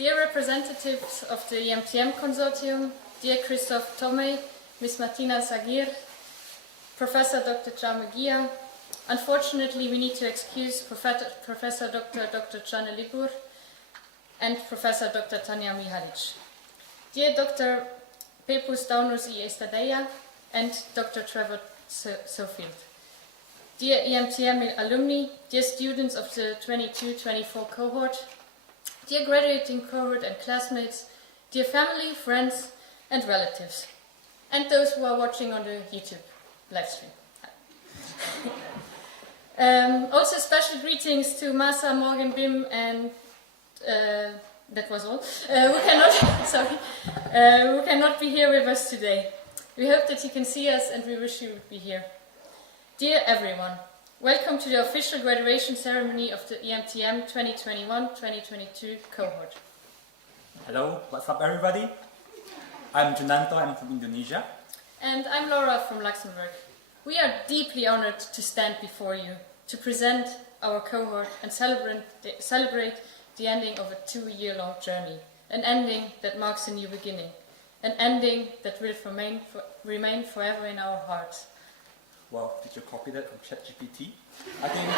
Dear representatives of the EMTM consortium, dear Christoph Tomei, Ms. Martina Sagir, Professor Dr. Jaume Gia, unfortunately we need to excuse Professor Dr. Jane Libur and Professor Dr. Tanja Mihalic. Dear Dr. Pepus Daunus I Estadeia and Dr. Trevor Sofield. Dear EMTM alumni, dear students of the 22-24 cohort, dear graduating cohort and classmates, dear family, friends and relatives, and those who are watching on the YouTube live stream. Also special greetings to Masa, Morgan, Bim and that was all, who cannot be here with us today. We hope that you can see us and we wish you would be here. Dear everyone, welcome to the official graduation ceremony of the EMTM 2021-2022 cohort. Hello, what's up everybody? I'm Junanto, I'm from Indonesia. And I'm Laura from Luxembourg. We are deeply honored to stand before you, to present our cohort and celebrate the ending of a 2-year-long journey. An ending that marks a new beginning. An ending that will remain forever in our hearts. Well, did you copy that from ChatGPT? I think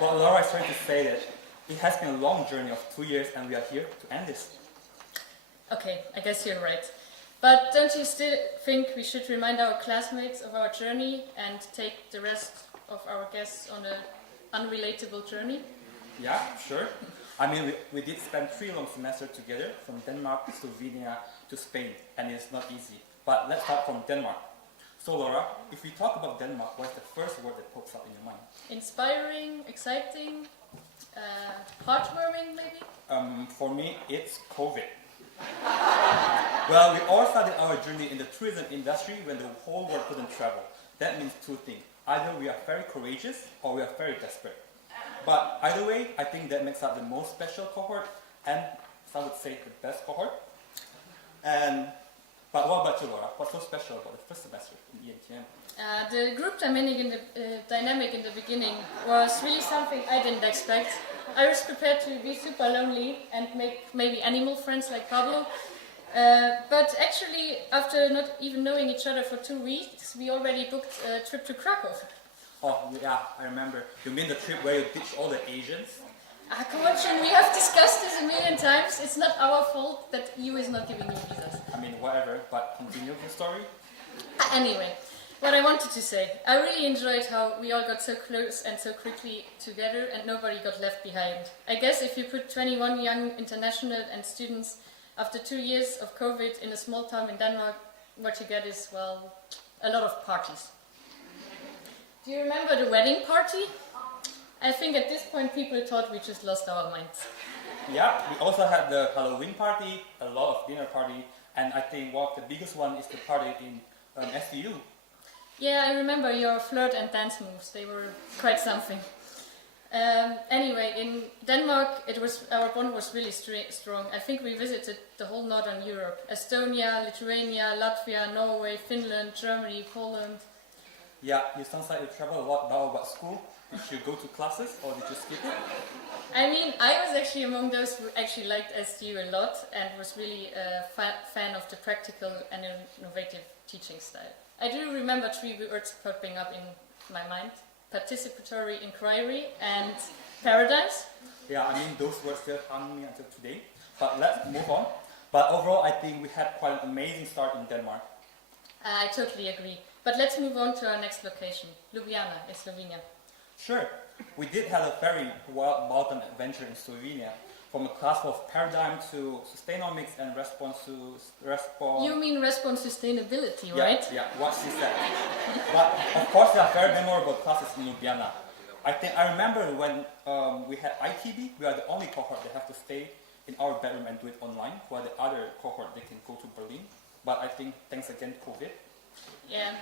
what Laura is trying to say that it has been a long journey of 2 years and we are here to end this. Okay, I guess you're right. But don't you still think we should remind our classmates of our journey and take the rest of our guests on an unrelatable journey? Yeah, sure. I mean, we did spend 3 long semesters together, from Denmark to Slovenia to Spain, and it's not easy. But let's start from Denmark. So Laura, if we talk about Denmark, what's the first word that pops up in your mind? Inspiring, exciting, heartwarming maybe? For me, it's COVID. Well, we all started our journey in the tourism industry when the whole world couldn't travel. That means 2 things. Either we are very courageous or we are very desperate. But either way, I think that makes up the most special cohort and some would say the best cohort. But what about you, Laura? What's so special about the first semester in EMTM? The group dynamic in the beginning was really something I didn't expect. I was prepared to be super lonely and make maybe animal friends like Pablo. But actually, after not even knowing each other for 2 weeks, we already booked a trip to Krakow. Oh yeah, I remember. You mean the trip where you ditched all the Asians? Come on, Jun, we have discussed this a million times. It's not our fault that EU is not giving you visas. I mean, whatever, but continue the story. Anyway, what I wanted to say, I really enjoyed how we all got so close and so quickly together and nobody got left behind. I guess if you put 21 young international and students after 2 years of COVID in a small town in Denmark, what you get is, well, a lot of parties. Do you remember the wedding party? I think at this point people thought we just lost our minds. Yeah, we also had the Halloween party, a lot of dinner party, and I think the biggest one is the party in SDU. Yeah, I remember your flirt and dance moves. They were quite something. Anyway, in Denmark, our bond was really strong. I think we visited the whole Northern Europe. Estonia, Lithuania, Latvia, Norway, Finland, Germany, Poland. Yeah, it sounds like you travel a lot. Now about school. Did you go to classes or did you skip it? I mean, I was actually among those who actually liked SDU a lot and was really a fan of the practical and innovative teaching style. I do remember 3 words popping up in my mind: participatory inquiry and paradigms. Yeah, I mean, those words still haunt me until today. But let's move on. But overall, I think we had quite an amazing start in Denmark. I totally agree. But let's move on to our next location, Ljubljana in Slovenia. Sure. We did have a very wild adventure in Slovenia. From a class of paradigm to sustainomics and response. You mean response sustainability, right? Yeah, what she said. But of course there are very memorable classes in Ljubljana. I remember when we had ITB, we are the only cohort that have to stay in our bedroom and do it online, while the other cohort they can go to Berlin. But I think thanks again COVID. Yeah,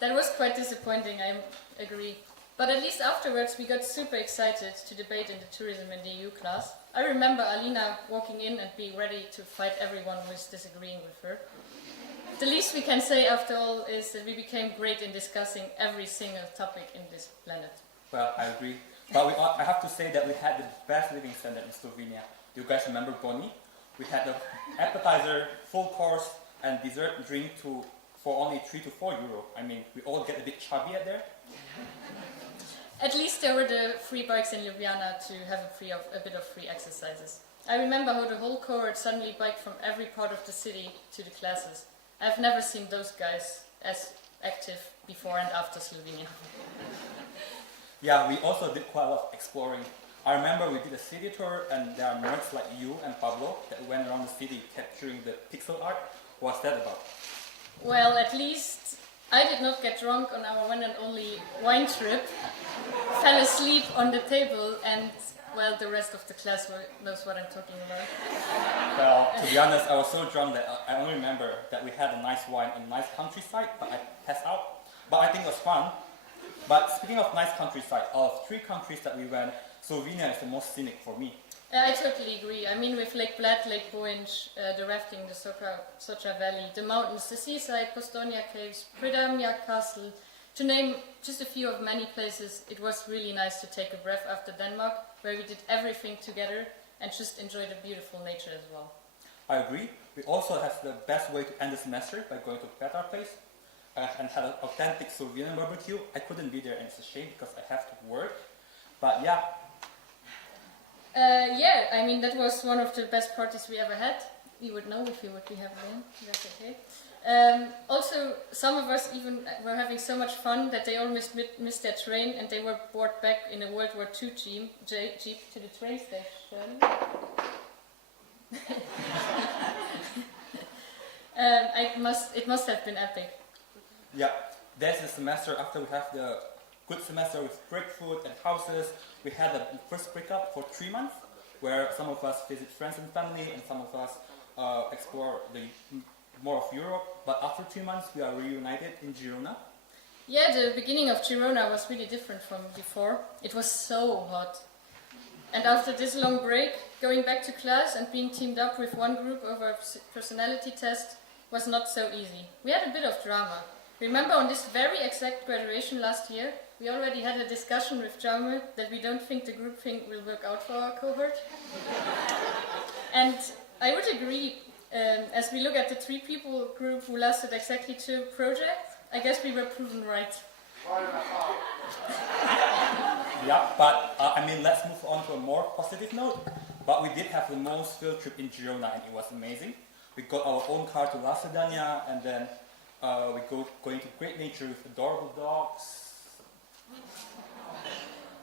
that was quite disappointing, I agree. But at least afterwards we got super excited to debate in the tourism and the EU class. I remember Alina walking in and being ready to fight everyone who is disagreeing with her. The least we can say after all is that we became great in discussing every single topic in this planet. Well, I agree. But I have to say that we had the best living standard in Slovenia. Do you guys remember Boni? We had an appetizer, full course, and dessert drink for only 3 to 4 euro. I mean, we all get a bit chubby at there. At least there were the free bikes in Ljubljana to have a bit of free exercises. I remember how the whole cohort suddenly biked from every part of the city to the classes. I've never seen those guys as active before and after Slovenia. Yeah, we also did quite a lot of exploring. I remember we did a city tour, and there are nerds like you and Pablo that went around the city capturing the pixel art. What's that about? Well, at least I did not get drunk on our one and only wine trip, fell asleep on the table, and, well, the rest of the class knows what I'm talking about. Well, to be honest, I was so drunk that I only remember that we had a nice wine in a nice countryside, but I passed out. But I think it was fun. But speaking of nice countryside, out of 3 countries that we went, Slovenia is the most scenic for me. I totally agree. I mean, with Lake Bled, Lake Boinj, the rafting, the Soča Valley, the mountains, the seaside, Postojna Caves, Predamja Castle, to name just a few of many places, it was really nice to take a breath after Denmark, where we did everything together and just enjoyed the beautiful nature as well. I agree. We also have the best way to end the semester by going to Petar place and had an authentic Slovenian barbecue. I couldn't be there, and it's a shame because I have to work. But yeah. Yeah, I mean, that was one of the best parties we ever had. You would know if you would be having one. That's okay. Also, some of us even were having so much fun that they almost missed their train, and they were brought back in a World War II jeep to the train station. It must have been epic. Yeah, there's the semester after we have the good semester with break food and houses. We had a first breakup for 3 months, where some of us visit friends and family, and some of us explore more of Europe. But after 2 months, we are reunited in Girona. Yeah, the beginning of Girona was really different from before. It was so hot. And after this long break, going back to class and being teamed up with one group over a personality test was not so easy. We had a bit of drama. Remember on this very exact graduation last year, we already had a discussion with Jaume that we don't think the group thing will work out for our cohort. And I would agree, as we look at the 3 people group who lasted exactly 2 projects, I guess we were proven right. Yeah, but I mean, let's move on to a more positive note. But we did have the most field trip in Girona, and it was amazing. We got our own car to La Sedania, and then we go into great nature with adorable dogs.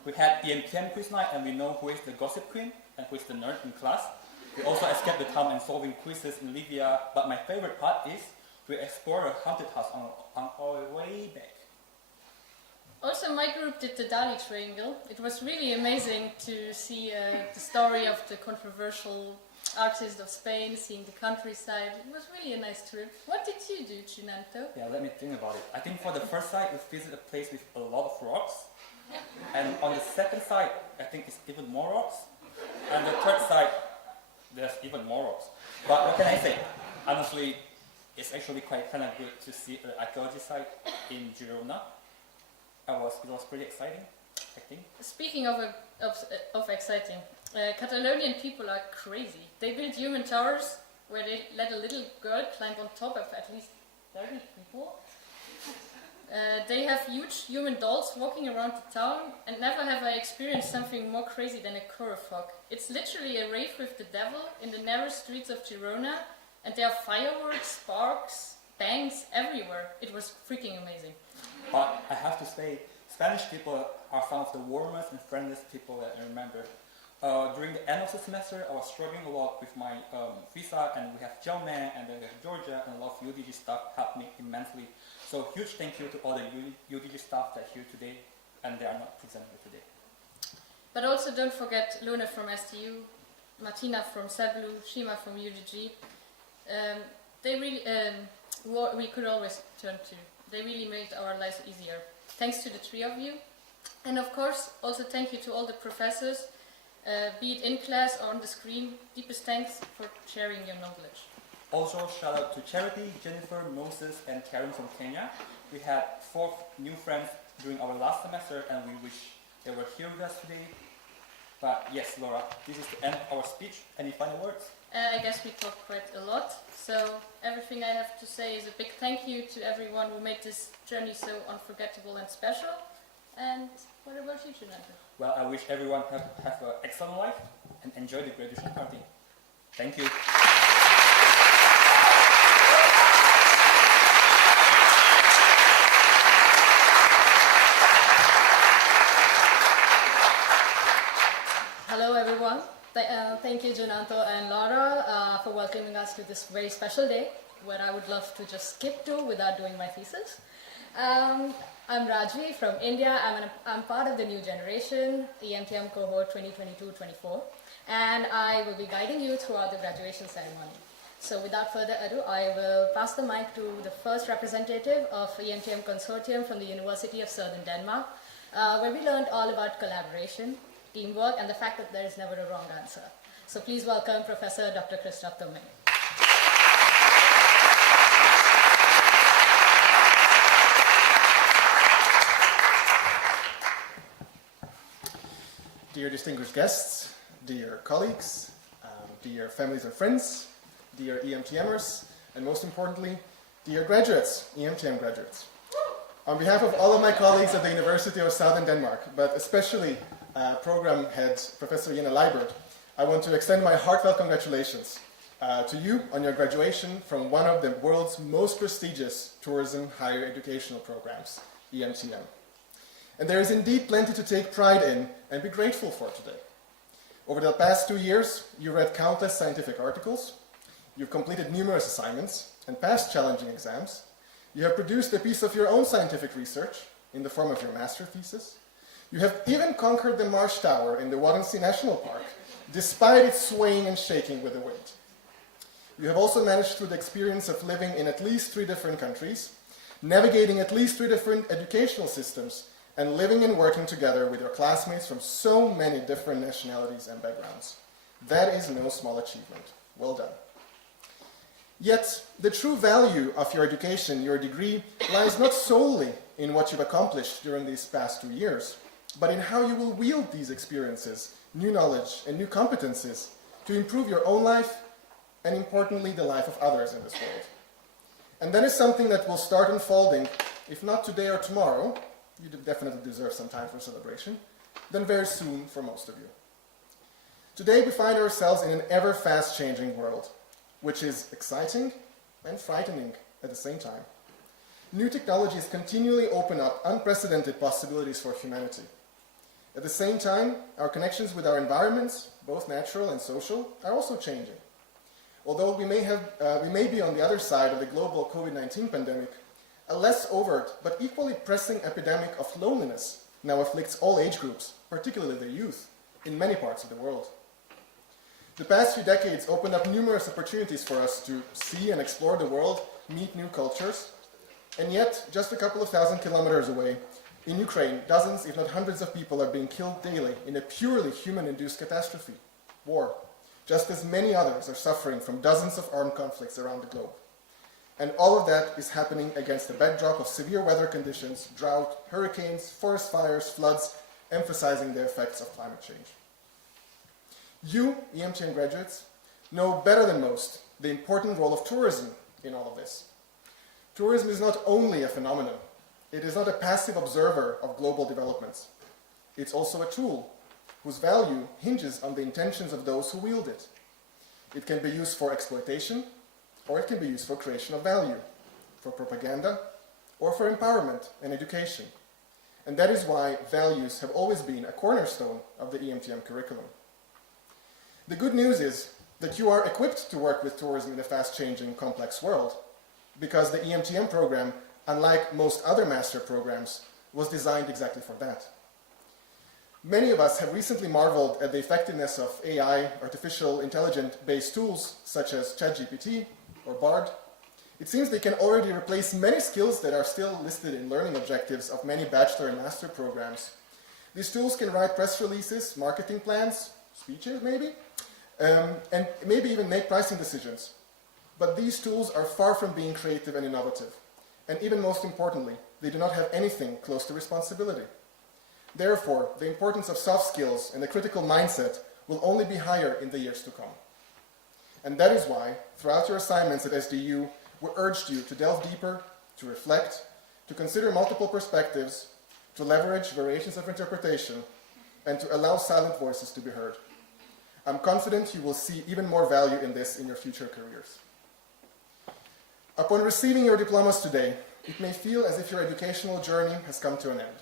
We had EMTM quiz night, and we know who is the gossip queen and who is the nerd in class. We also escaped the town and solving quizzes in Libya, but my favorite part is we explored a haunted house on our way back. Also, my group did the Dali Triangle. It was really amazing to see the story of the controversial artist of Spain, seeing the countryside. It was really a nice trip. What did you do, Chinanto? Yeah, let me think about it. I think for the first side, we visited a place with a lot of rocks. And on the second side, I think it's even more rocks. And the third side, there's even more rocks. But what can I say? Honestly, it's actually quite kind of good to see an archaeology site in Girona. It was pretty exciting, I think. Speaking of exciting, Catalonian people are crazy. They build human towers where they let a little girl climb on top of at least 30 people. They have huge human dolls walking around the town, and never have I experienced something more crazy than a Corofog. It's literally a rave with the devil in the narrow streets of Girona, and there are fireworks, sparks, bangs everywhere. It was freaking amazing. But I have to say, Spanish people are some of the warmest and friendliest people that I remember. During the end of the semester, I was struggling a lot with my visa, and we have Jaume, and then we have Georgia, and a lot of UDG staff helped me immensely. So huge thank you to all the UDG staff that are here today, and they are not present here today. But also don't forget Lone from STU, Martina from SEBLU, Shima from UDG. They really, we could always turn to. They really made our lives easier. Thanks to the 3 of you. And of course, also thank you to all the professors, be it in class or on the screen. Deepest thanks for sharing your knowledge. Also, shout out to Charity, Jennifer, Moses, and Karen from Kenya. We had 4 new friends during our last semester, and we wish they were here with us today. But yes, Laura, this is the end of our speech. Any final words? I guess we talked quite a lot, so everything I have to say is a big thank you to everyone who made this journey so unforgettable and special. And what about you, Jonathan? Well, I wish everyone have an excellent life and enjoy the graduation party. Thank you. Hello everyone. Thank you Jonato and Laura for welcoming us to this very special day where I would love to just skip to without doing my thesis. I'm Rajvi from India. I'm part of the new generation, EMTM cohort 2022-24, and I will be guiding you throughout the graduation ceremony. So without further ado, I will pass the mic to the first representative of EMTM consortium from the University of Southern Denmark, where we learned all about collaboration, teamwork, and the fact that there is never a wrong answer. So please welcome Professor Dr. Christoph Tomei. Dear distinguished guests, dear colleagues, dear families and friends, dear EMTMers, and most importantly, dear graduates, EMTM graduates. On behalf of all of my colleagues at the University of Southern Denmark, but especially Program Head Professor Jena Leibert, I want to extend my heartfelt congratulations to you on your graduation from one of the world's most prestigious tourism higher educational programs, EMTM. And there is indeed plenty to take pride in and be grateful for today. Over the past 2 years, you read countless scientific articles, you've completed numerous assignments and passed challenging exams, you have produced a piece of your own scientific research in the form of your master thesis, you have even conquered the Marsh Tower in the Wadensee National Park, despite its swaying and shaking with the wind. You have also managed through the experience of living in at least 3 different countries, navigating at least 3 different educational systems, and living and working together with your classmates from so many different nationalities and backgrounds. That is no small achievement. Well done. Yet, the true value of your education, your degree, lies not solely in what you've accomplished during these past 2 years, but in how you will wield these experiences, new knowledge, and new competencies to improve your own life and, importantly, the life of others in this world. And that is something that will start unfolding, if not today or tomorrow, you definitely deserve some time for celebration, then very soon for most of you. Today we find ourselves in an ever fast-changing world, which is exciting and frightening at the same time. New technologies continually open up unprecedented possibilities for humanity. At the same time, our connections with our environments, both natural and social, are also changing. Although we may be on the other side of the global COVID-19 pandemic, a less overt but equally pressing epidemic of loneliness now afflicts all age groups, particularly the youth, in many parts of the world. The past few decades opened up numerous opportunities for us to see and explore the world, meet new cultures, and yet, just a couple of thousand kilometers away, in Ukraine, dozens, if not hundreds of people are being killed daily in a purely human-induced catastrophe, war, just as many others are suffering from dozens of armed conflicts around the globe. And all of that is happening against the backdrop of severe weather conditions, drought, hurricanes, forest fires, floods, emphasizing the effects of climate change. You, EMTM graduates, know better than most the important role of tourism in all of this. Tourism is not only a phenomenon. It is not a passive observer of global developments. It's also a tool whose value hinges on the intentions of those who wield it. It can be used for exploitation, or it can be used for creation of value, for propaganda, or for empowerment and education. And that is why values have always been a cornerstone of the EMTM curriculum. The good news is that you are equipped to work with tourism in a fast-changing, complex world, because the EMTM program, unlike most other master programs, was designed exactly for that. Many of us have recently marveled at the effectiveness of AI, artificial intelligence-based tools such as ChatGPT or Bard. It seems they can already replace many skills that are still listed in learning objectives of many bachelor and master programs. These tools can write press releases, marketing plans, speeches maybe, and maybe even make pricing decisions. But these tools are far from being creative and innovative. And even most importantly, they do not have anything close to responsibility. Therefore, the importance of soft skills and a critical mindset will only be higher in the years to come. And that is why, throughout your assignments at SDU, we urged you to delve deeper, to reflect, to consider multiple perspectives, to leverage variations of interpretation, and to allow silent voices to be heard. I'm confident you will see even more value in this in your future careers. Upon receiving your diplomas today, it may feel as if your educational journey has come to an end.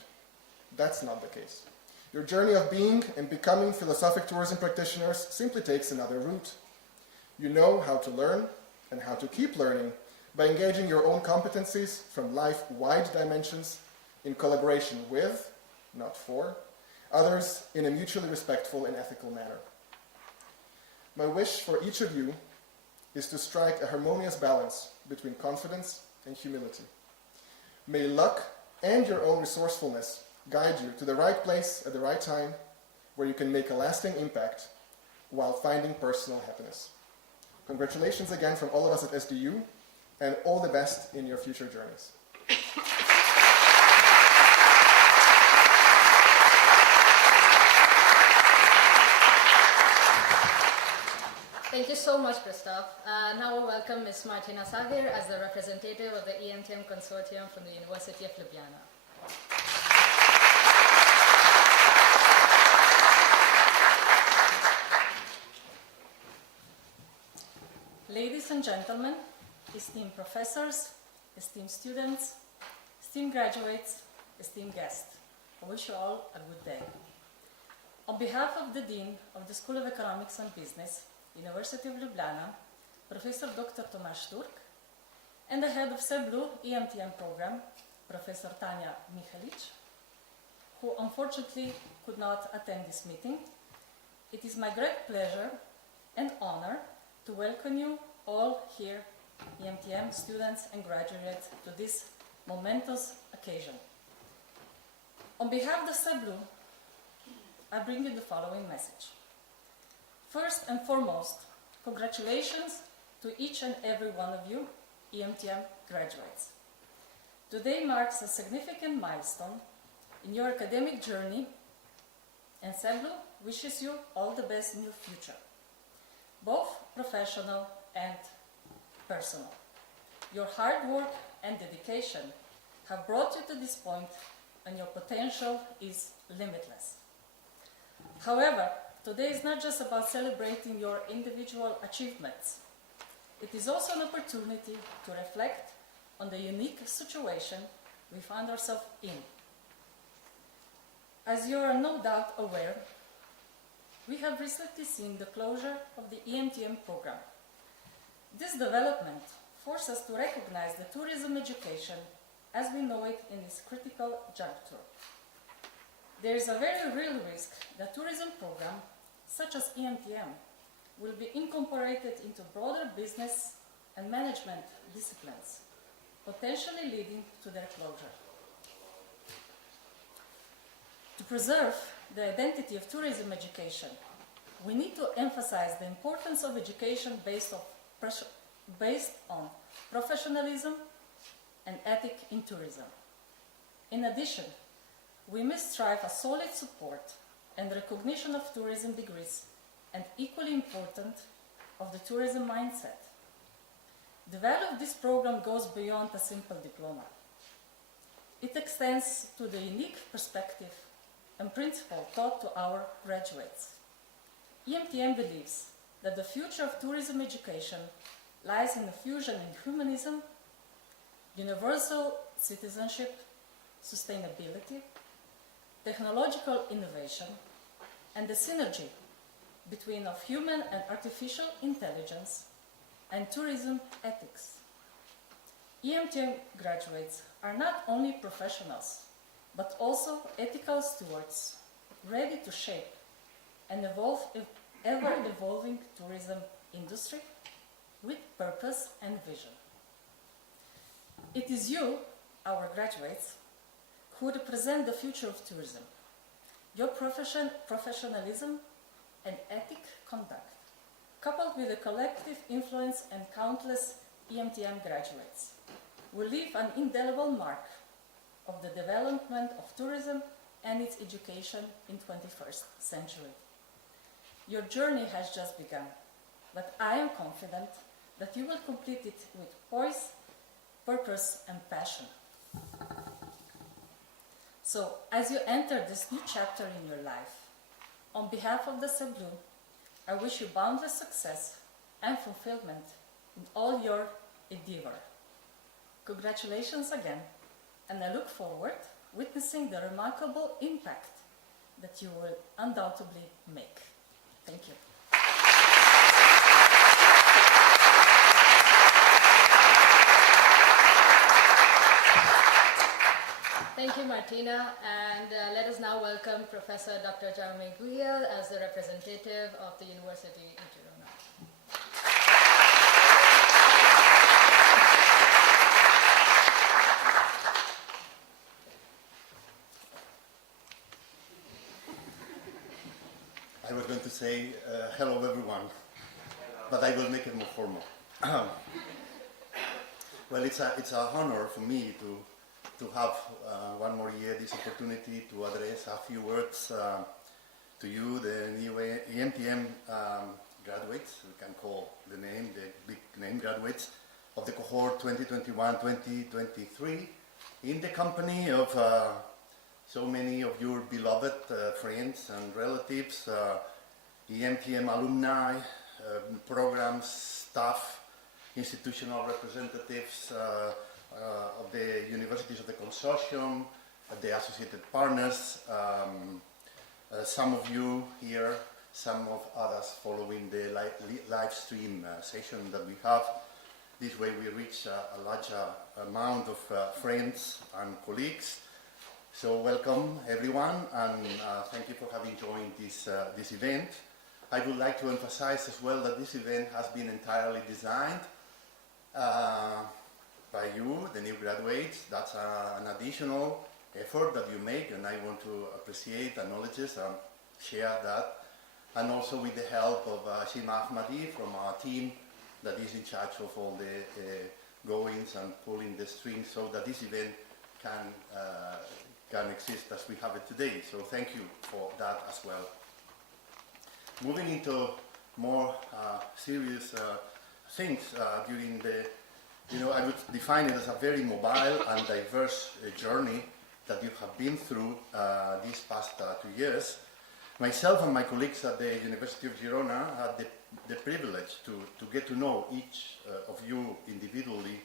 That's not the case. Your journey of being and becoming philosophic tourism practitioners simply takes another route. You know how to learn and how to keep learning by engaging your own competencies from life-wide dimensions in collaboration with, not for, others in a mutually respectful and ethical manner. My wish for each of you is to strike a harmonious balance between confidence and humility. May luck and your own resourcefulness guide you to the right place at the right time where you can make a lasting impact while finding personal happiness. Congratulations again from all of us at SDU, and all the best in your future journeys. Thank you so much, Christoph. Now we welcome Ms. Martina Sagir as the representative of the EMTM Consortium from the University of Ljubljana. Ladies and gentlemen, esteemed professors, esteemed students, esteemed graduates, esteemed guests, I wish you all a good day. On behalf of the Dean of the School of Economics and Business, University of Ljubljana, Professor Dr. Tomasz Turk, and the head of SEBLU EMTM program, Professor Tanja Mihalic, who unfortunately could not attend this meeting, it is my great pleasure and honor to welcome you all here, EMTM students and graduates, to this momentous occasion. On behalf of the SEBLU, I bring you the following message. First and foremost, congratulations to each and every one of you, EMTM graduates. Today marks a significant milestone in your academic journey, and SEBLU wishes you all the best in your future, both professional and personal. Your hard work and dedication have brought you to this point, and your potential is limitless. However, today is not just about celebrating your individual achievements. It is also an opportunity to reflect on the unique situation we find ourselves in. As you are no doubt aware, we have recently seen the closure of the EMTM program. This development forces us to recognize the tourism education as we know it in this critical juncture. There is a very real risk that tourism programs, such as EMTM, will be incorporated into broader business and management disciplines, potentially leading to their closure. To preserve the identity of tourism education, we need to emphasize the importance of education based on professionalism and ethics in tourism. In addition, we must strive for solid support and recognition of tourism degrees, and equally important, of the tourism mindset. The value of this program goes beyond a simple diploma. It extends to the unique perspective and principle taught to our graduates. EMTM believes that the future of tourism education lies in the fusion in humanism, universal citizenship, sustainability, technological innovation, and the synergy between of human and artificial intelligence and tourism ethics. EMTM graduates are not only professionals, but also ethical stewards, ready to shape an ever-evolving tourism industry with purpose and vision. It is you, our graduates, who represent the future of tourism. Your professionalism and ethic conduct, coupled with the collective influence and countless EMTM graduates, will leave an indelible mark of the development of tourism and its education in 21st century. Your journey has just begun, but I am confident that you will complete it with poise, purpose, and passion. So, as you enter this new chapter in your life, on behalf of the SEBLU, I wish you boundless success and fulfillment in all your endeavor. Congratulations again, and I look forward witnessing the remarkable impact that you will undoubtedly make. Thank you. Thank you, Martina, and let us now welcome Professor Dr. Jaume Guia as the representative of the University in Girona. I was going to say hello everyone, but I will make it more formal. Well, it's an honor for me to have one more year this opportunity to address a few words to you, the new EMTM graduates, we can call the big name graduates of the cohort 2021-2023, in the company of so many of your beloved friends and relatives, EMTM alumni, programs, staff, institutional representatives of the universities of the consortium, the associated partners, some of you here, some of others following the live stream session that we have. This way we reach a larger amount of friends and colleagues. So welcome everyone, and thank you for having joined this event. I would like to emphasize as well that this event has been entirely designed by you, the new graduates. That's an additional effort that you make, and I want to appreciate, acknowledge and share that. And also with the help of Shima Ahmadi from our team that is in charge of all the goings and pulling the strings so that this event can exist as we have it today. So thank you for that as well. Moving into more serious things during the, I would define it as a very mobile and diverse journey that you have been through these past 2 years. Myself and my colleagues at the University of Girona had the privilege to get to know each of you individually,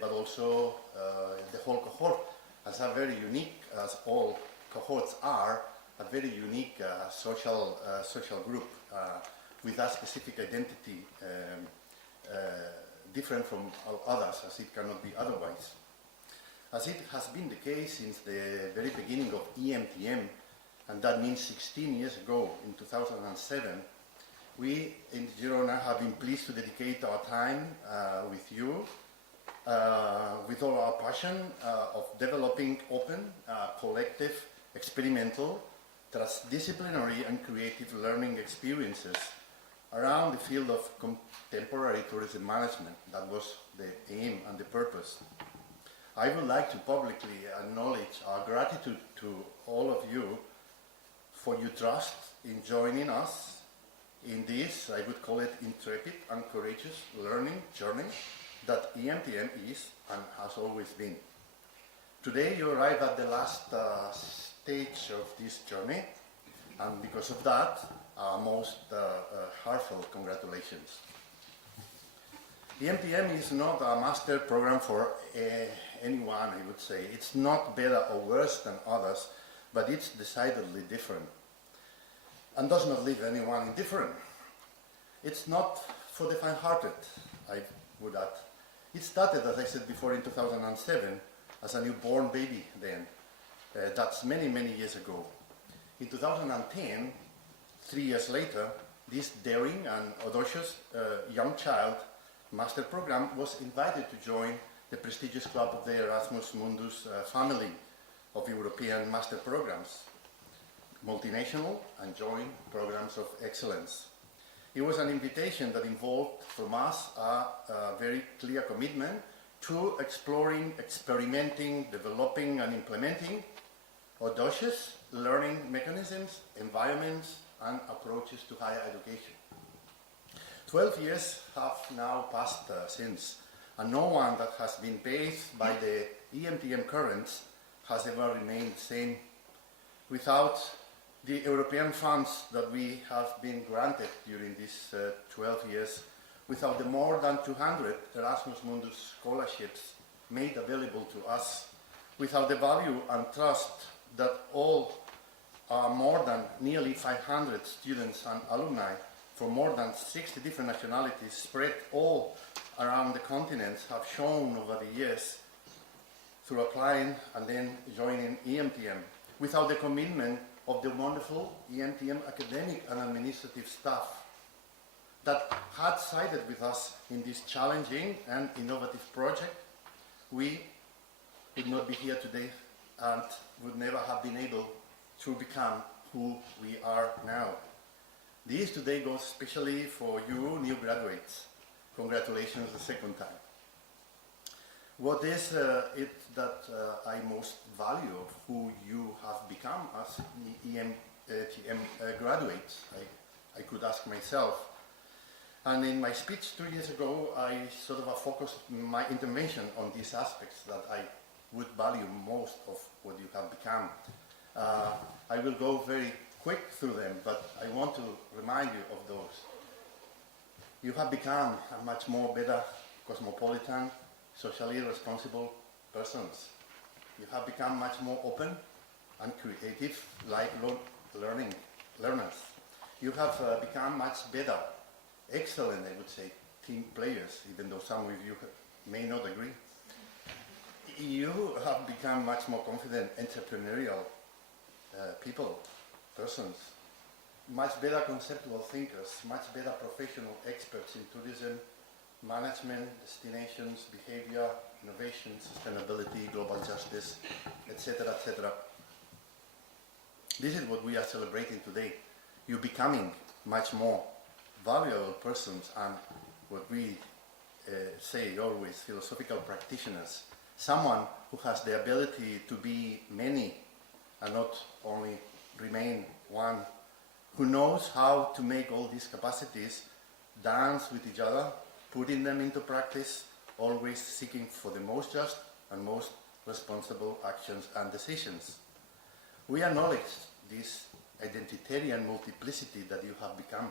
but also the whole cohort as a very unique, as all cohorts are, a very unique social group with a specific identity different from others, as it cannot be otherwise. As it has been the case since the very beginning of EMTM, and that means 16 years ago, in 2007, we in Girona have been pleased to dedicate our time with you, with all our passion of developing open, collective, experimental, transdisciplinary and creative learning experiences around the field of contemporary tourism management. That was the aim and the purpose. I would like to publicly acknowledge our gratitude to all of you for your trust in joining us in this, I would call it, intrepid and courageous learning journey that EMTM is and has always been. Today you arrive at the last stage of this journey, and because of that, our most heartfelt congratulations. EMTM is not a master program for anyone, I would say. It's not better or worse than others, but it's decidedly different and does not leave anyone indifferent. It's not for the faint-hearted, I would add. It started, as I said before, in 2007 as a newborn baby then. That's many, many years ago. In 2010, 3 years later, this daring and audacious young child master program was invited to join the prestigious club of the Erasmus Mundus family of European master programs, multinational and joint programs of excellence. It was an invitation that involved from us a very clear commitment to exploring, experimenting, developing and implementing audacious learning mechanisms, environments, and approaches to higher education. 12 years have now passed since, and no one that has been bathed by the EMTM currents has ever remained sane. Without the European funds that we have been granted during these 12 years, without the more than 200 Erasmus Mundus scholarships made available to us, without the value and trust that all our more than nearly 500 students and alumni from more than 60 different nationalities spread all around the continent have shown over the years through applying and then joining EMTM, without the commitment of the wonderful EMTM academic and administrative staff that had sided with us in this challenging and innovative project, we would not be here today and would never have been able to become who we are now. This today goes especially for you new graduates. Congratulations the second time. What is it that I most value of who you have become as EMTM graduates? I could ask myself. And in my speech 2 years ago, I sort of focused my intervention on these aspects that I would value most of what you have become. I will go very quick through them, but I want to remind you of those. You have become a much more better cosmopolitan, socially responsible persons. You have become much more open and creative, lifelong learners. You have become much better, excellent, I would say, team players, even though some of you may not agree. You have become much more confident, entrepreneurial people, persons, much better conceptual thinkers, much better professional experts in tourism, management, destinations, behavior, innovation, sustainability, global justice, etc., etc. This is what we are celebrating today. You becoming much more valuable persons and what we say always, philosophical practitioners. Someone who has the ability to be many and not only remain one, who knows how to make all these capacities dance with each other, putting them into practice, always seeking for the most just and most responsible actions and decisions. We acknowledge this identitarian multiplicity that you have become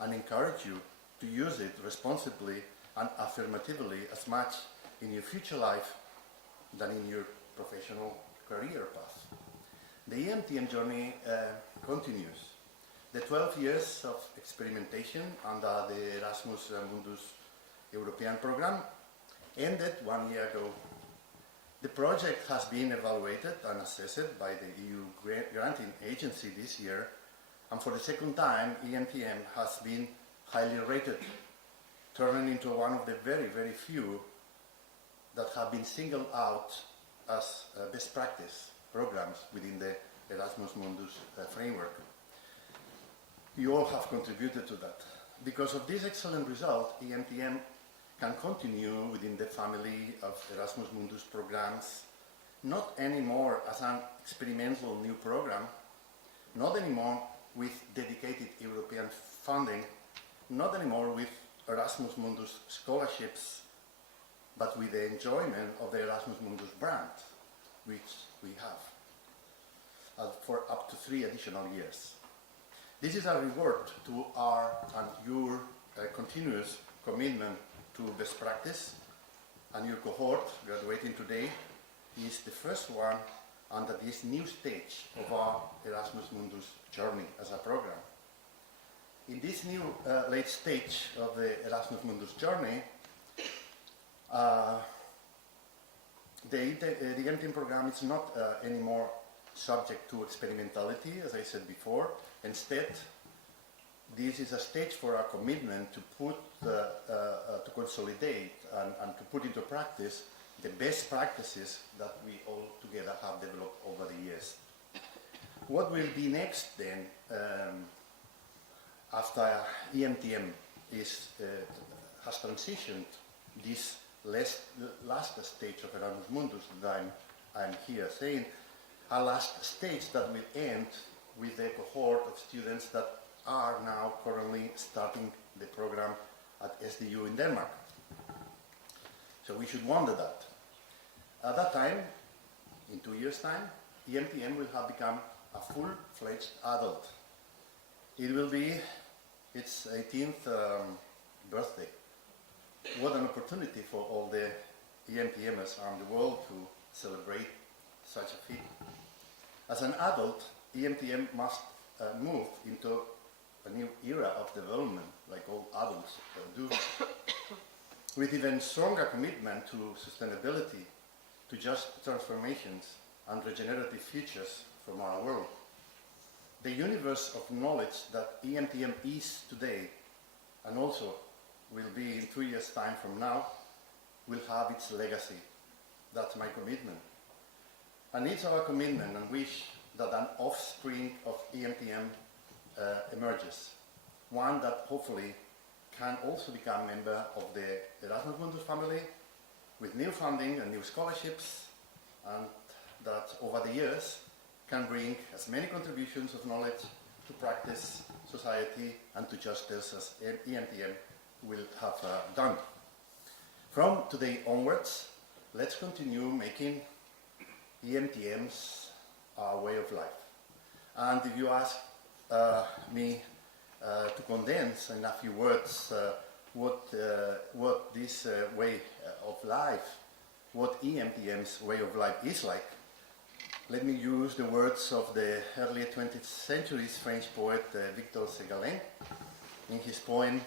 and encourage you to use it responsibly and affirmatively as much in your future life than in your professional career path. The EMTM journey continues. The 12 years of experimentation under the Erasmus Mundus European program ended 1 year ago. The project has been evaluated and assessed by the EU granting agency this year, and for the second time EMTM has been highly rated, turning into one of the very, very few that have been singled out as best practice programs within the Erasmus Mundus framework. You all have contributed to that. Because of this excellent result, EMTM can continue within the family of Erasmus Mundus programs, not anymore as an experimental new program, not anymore with dedicated European funding, not anymore with Erasmus Mundus scholarships, but with the enjoyment of the Erasmus Mundus brand, which we have for up to 3 additional years. This is a reward to our and your continuous commitment to best practice, and your cohort graduating today is the first one under this new stage of our Erasmus Mundus journey as a program. In this new late stage of the Erasmus Mundus journey, the EMTM program is not anymore subject to experimentality, as I said before. Instead, this is a stage for our commitment to put, to consolidate and to put into practice the best practices that we all together have developed over the years. What will be next then, after EMTM has transitioned this last stage of Erasmus Mundus that I'm here saying, a last stage that will end with the cohort of students that are now currently starting the program at SDU in Denmark. So we should wonder that. At that time, in 2 years' time, EMTM will have become a full-fledged adult. It will be its 18th birthday. What an opportunity for all the EMTMers around the world to celebrate such a feat. As an adult, EMTM must move into a new era of development, like all adults do, with even stronger commitment to sustainability, to just transformations and regenerative futures from our world. The universe of knowledge that EMTM is today, and also will be in 2 years' time from now, will have its legacy. That's my commitment. And it's our commitment and wish that an offspring of EMTM emerges. One that hopefully can also become a member of the Erasmus Mundus family with new funding and new scholarships, and that over the years can bring as many contributions of knowledge to practice, society, and to justice as EMTM will have done. From today onwards, let's continue making EMTMs our way of life. And if you ask me to condense in a few words what this way of life, what EMTM's way of life is like, let me use the words of the early 20th century's French poet Victor Ségalin in his poem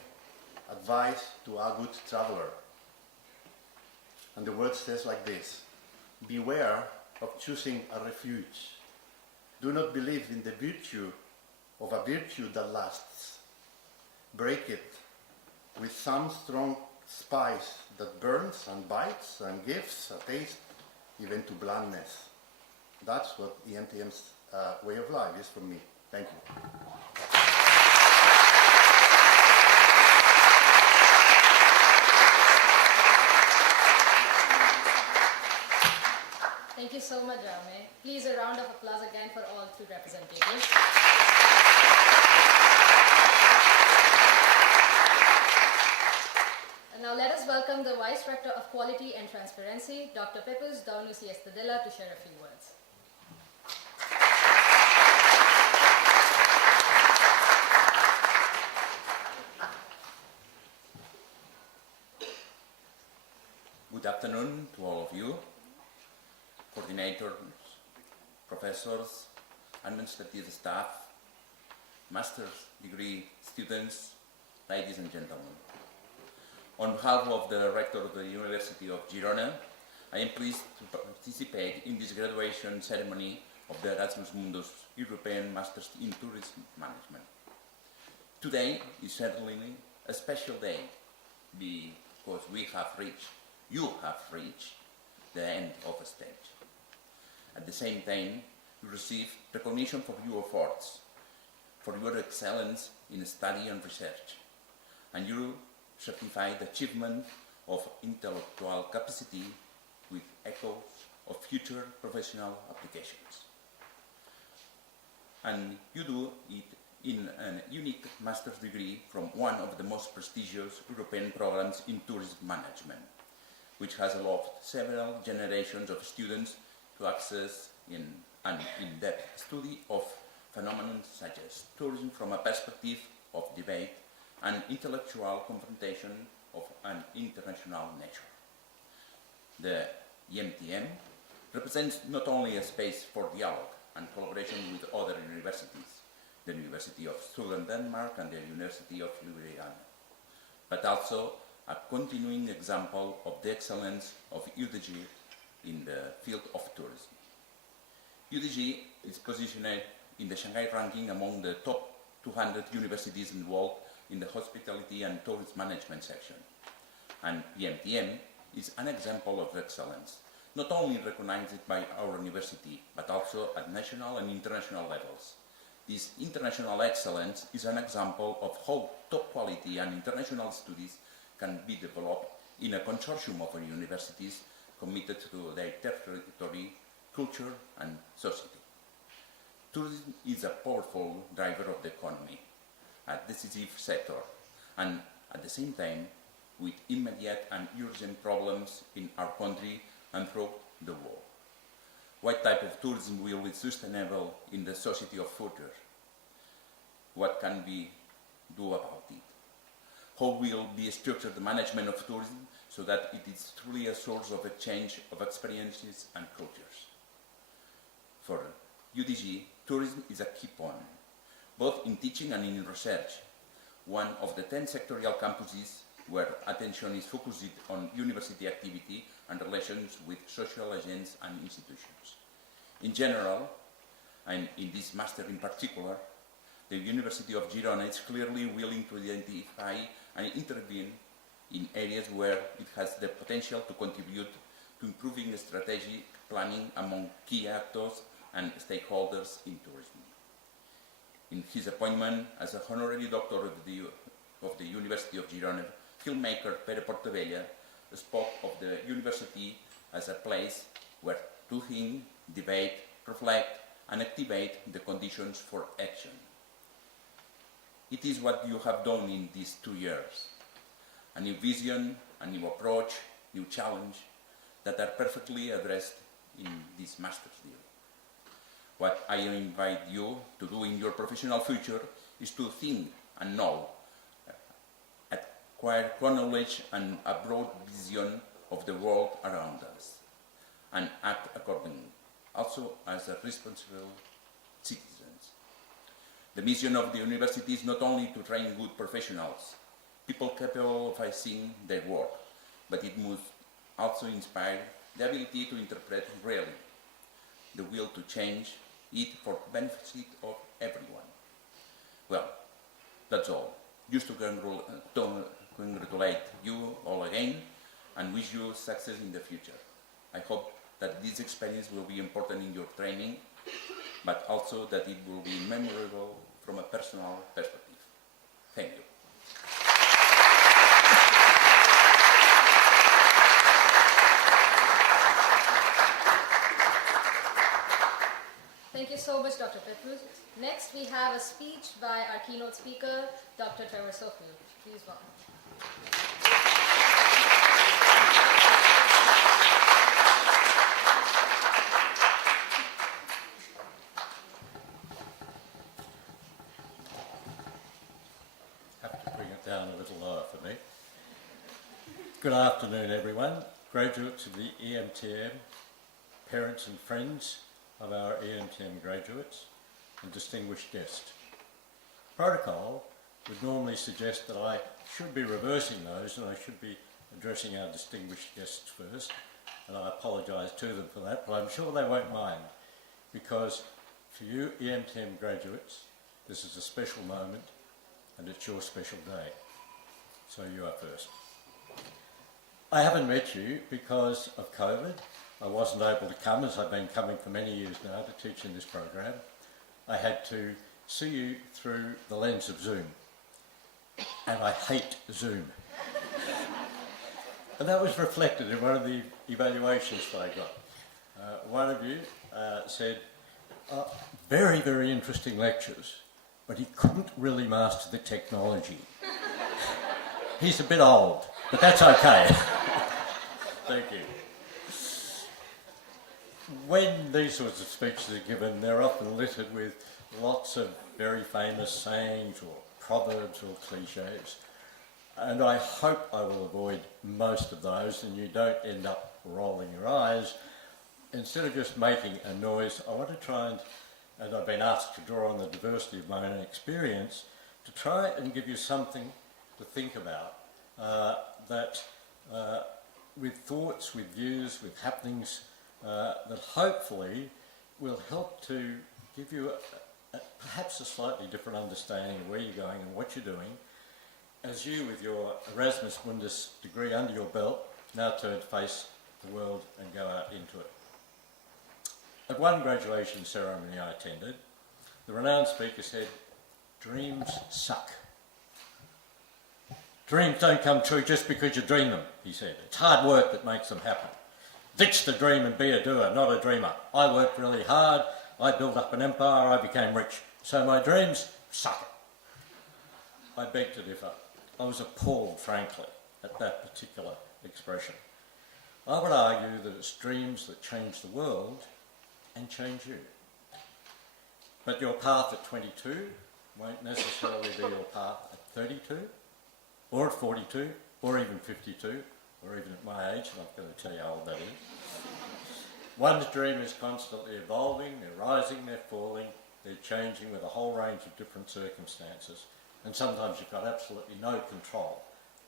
Advice to a Good Traveler. And the word says like this: beware of choosing a refuge. Do not believe in the virtue of a virtue that lasts. Break it with some strong spice that burns and bites and gives a taste even to blandness. That's what EMTM's way of life is for me. Thank you. Thank you so much, Jaume. Please a round of applause again for all two representatives. And now let us welcome the Vice Rector of Quality and Transparency, Dr. Pepus Daunusi Estadella, to share a few words. Good afternoon to all of you, coordinators, professors, administrative staff, master's degree students, ladies and gentlemen. On behalf of the Rector of the University of Girona, I am pleased to participate in this graduation ceremony of the Erasmus Mundus European Masters in Tourism Management. Today is certainly a special day because you have reached the end of a stage. At the same time, you receive recognition for your efforts, for your excellence in study and research, and your certified achievement of intellectual capacity with echoes of future professional applications. And you do it in a unique master's degree from one of the most prestigious European programs in tourism management, which has allowed several generations of students to access an in-depth study of phenomena such as tourism from a perspective of debate and intellectual confrontation of an international nature. The EMTM represents not only a space for dialogue and collaboration with other universities, the University of Southern Denmark and the University of Ljubljana, but also a continuing example of the excellence of UDG in the field of tourism. UDG is positioned in the Shanghai ranking among the top 200 universities in the world in the hospitality and tourism management section. And EMTM is an example of excellence, not only recognized by our university, but also at national and international levels. This international excellence is an example of how top quality and international studies can be developed in a consortium of universities committed to their territory culture and society. Tourism is a powerful driver of the economy, a decisive sector, and at the same time with immediate and urgent problems in our country and throughout the world. What type of tourism will be sustainable in the society of future? What can we do about it? How will be structured the management of tourism so that it is truly a source of exchange of experiences and cultures? For UDG, tourism is a key point, both in teaching and in research. One of the 10 sectorial campuses where attention is focused on university activity and relations with social agents and institutions. In general, and in this master in particular, the University of Girona is clearly willing to identify and intervene in areas where it has the potential to contribute to improving strategic planning among key actors and stakeholders in tourism. In his appointment as a honorary doctor of the University of Girona, filmmaker Pere Portabella spoke of the university as a place where to think, debate, reflect, and activate the conditions for action. It is what you have done in these 2 years. A new vision, a new approach, new challenge that are perfectly addressed in this master's deal. What I invite you to do in your professional future is to think and know, acquire knowledge and a broad vision of the world around us, and act accordingly, also as a responsible citizens. The mission of the university is not only to train good professionals, people capable of seeing their work, but it must also inspire the ability to interpret reality, the will to change it for the benefit of everyone. Well, that's all. Just to congratulate you all again and wish you success in the future. I hope that this experience will be important in your training, but also that it will be memorable from a personal perspective. Thank you. Thank you so much, Dr. Petrus. Next, we have a speech by our keynote speaker, Dr. Trevor Sofield. Please welcome. Have to bring it down a little lower for me. Good afternoon, everyone. Graduates of the EMTM, parents and friends of our EMTM graduates, and distinguished guests. Protocol would normally suggest that I should be reversing those and I should be addressing our distinguished guests first, and I apologise to them for that, but I'm sure they won't mind, because for you EMTM graduates, this is a special moment and it's your special day. So you are first. I haven't met you because of COVID. I wasn't able to come, as I've been coming for many years now to teach in this program. I had to see you through the lens of Zoom. And I hate Zoom. And that was reflected in one of the evaluations that I got. One of you said, very, very interesting lectures, but he couldn't really master the technology. He's a bit old, but that's okay. Thank you. When these sorts of speeches are given, they're often littered with lots of very famous sayings or proverbs or cliches. And I hope I will avoid most of those and you don't end up rolling your eyes. Instead of just making a noise, I want to try and I've been asked to draw on the diversity of my own experience, to try and give you something to think about with thoughts, with views, with happenings, that hopefully will help to give you perhaps a slightly different understanding of where you're going and what you're doing, as you, with your Erasmus Mundus degree under your belt, now turn to face the world and go out into it. At one graduation ceremony I attended, the renowned speaker said, "Dreams suck. Dreams don't come true just because you dream them," he said. "It's hard work that makes them happen. It ditch the dream and be a doer, not a dreamer. I worked really hard, I built up an empire, I became rich. So my dreams, suck it. I beg to differ. I was appalled, frankly, at that particular expression. I would argue that it's dreams that change the world and change you. But your path at 22 won't necessarily be your path at 32, or at 42, or even 52, or even at my age. I'm not going to tell you how old that is. One's dream is constantly evolving, they're rising, they're falling, they're changing with a whole range of different circumstances. And sometimes you've got absolutely no control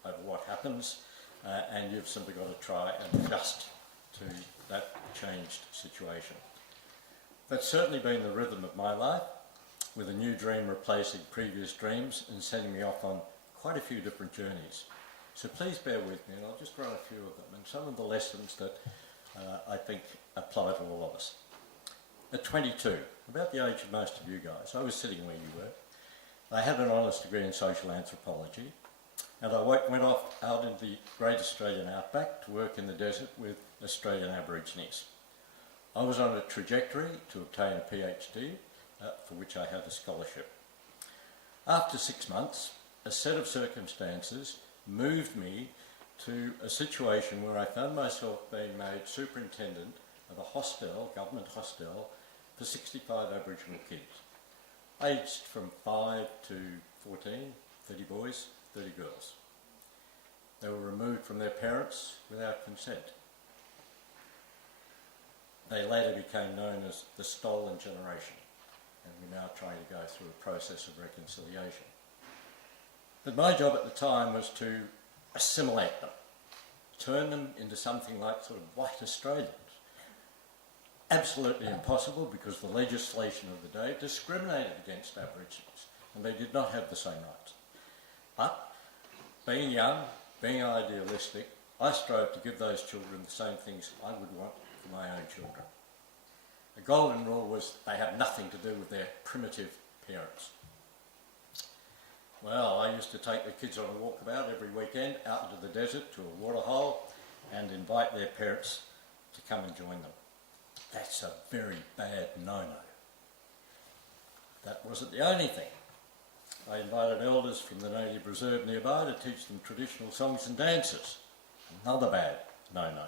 over what happens, and you've simply got to try and adjust to that changed situation. That's certainly been the rhythm of my life, with a new dream replacing previous dreams and sending me off on quite a few different journeys. So please bear with me, and I'll just run a few of them, and some of the lessons that I think apply to all of us. At 22, about the age of most of you guys, I was sitting where you were. I had an honours degree in social anthropology, and I went off out in the Great Australian Outback to work in the desert with Australian Aborigines. I was on a trajectory to obtain a PhD, for which I had a scholarship. After 6 months, a set of circumstances moved me to a situation where I found myself being made superintendent of a hostel, government hostel, for 65 Aboriginal kids, aged from 5 to 14, 30 boys, 30 girls. They were removed from their parents without consent. They later became known as the Stolen Generation, and we're now trying to go through a process of reconciliation. But my job at the time was to assimilate them, turn them into something like sort of white Australians. Absolutely impossible, because the legislation of the day discriminated against Aboriginals, and they did not have the same rights. But being young, being idealistic, I strove to give those children the same things I would want for my own children. The golden rule was they have nothing to do with their primitive parents. Well, I used to take the kids on a walkabout every weekend out into the desert to a waterhole and invite their parents to come and join them. That's a very bad no-no. That wasn't the only thing. I invited elders from the native reserve nearby to teach them traditional songs and dances. Another bad no-no.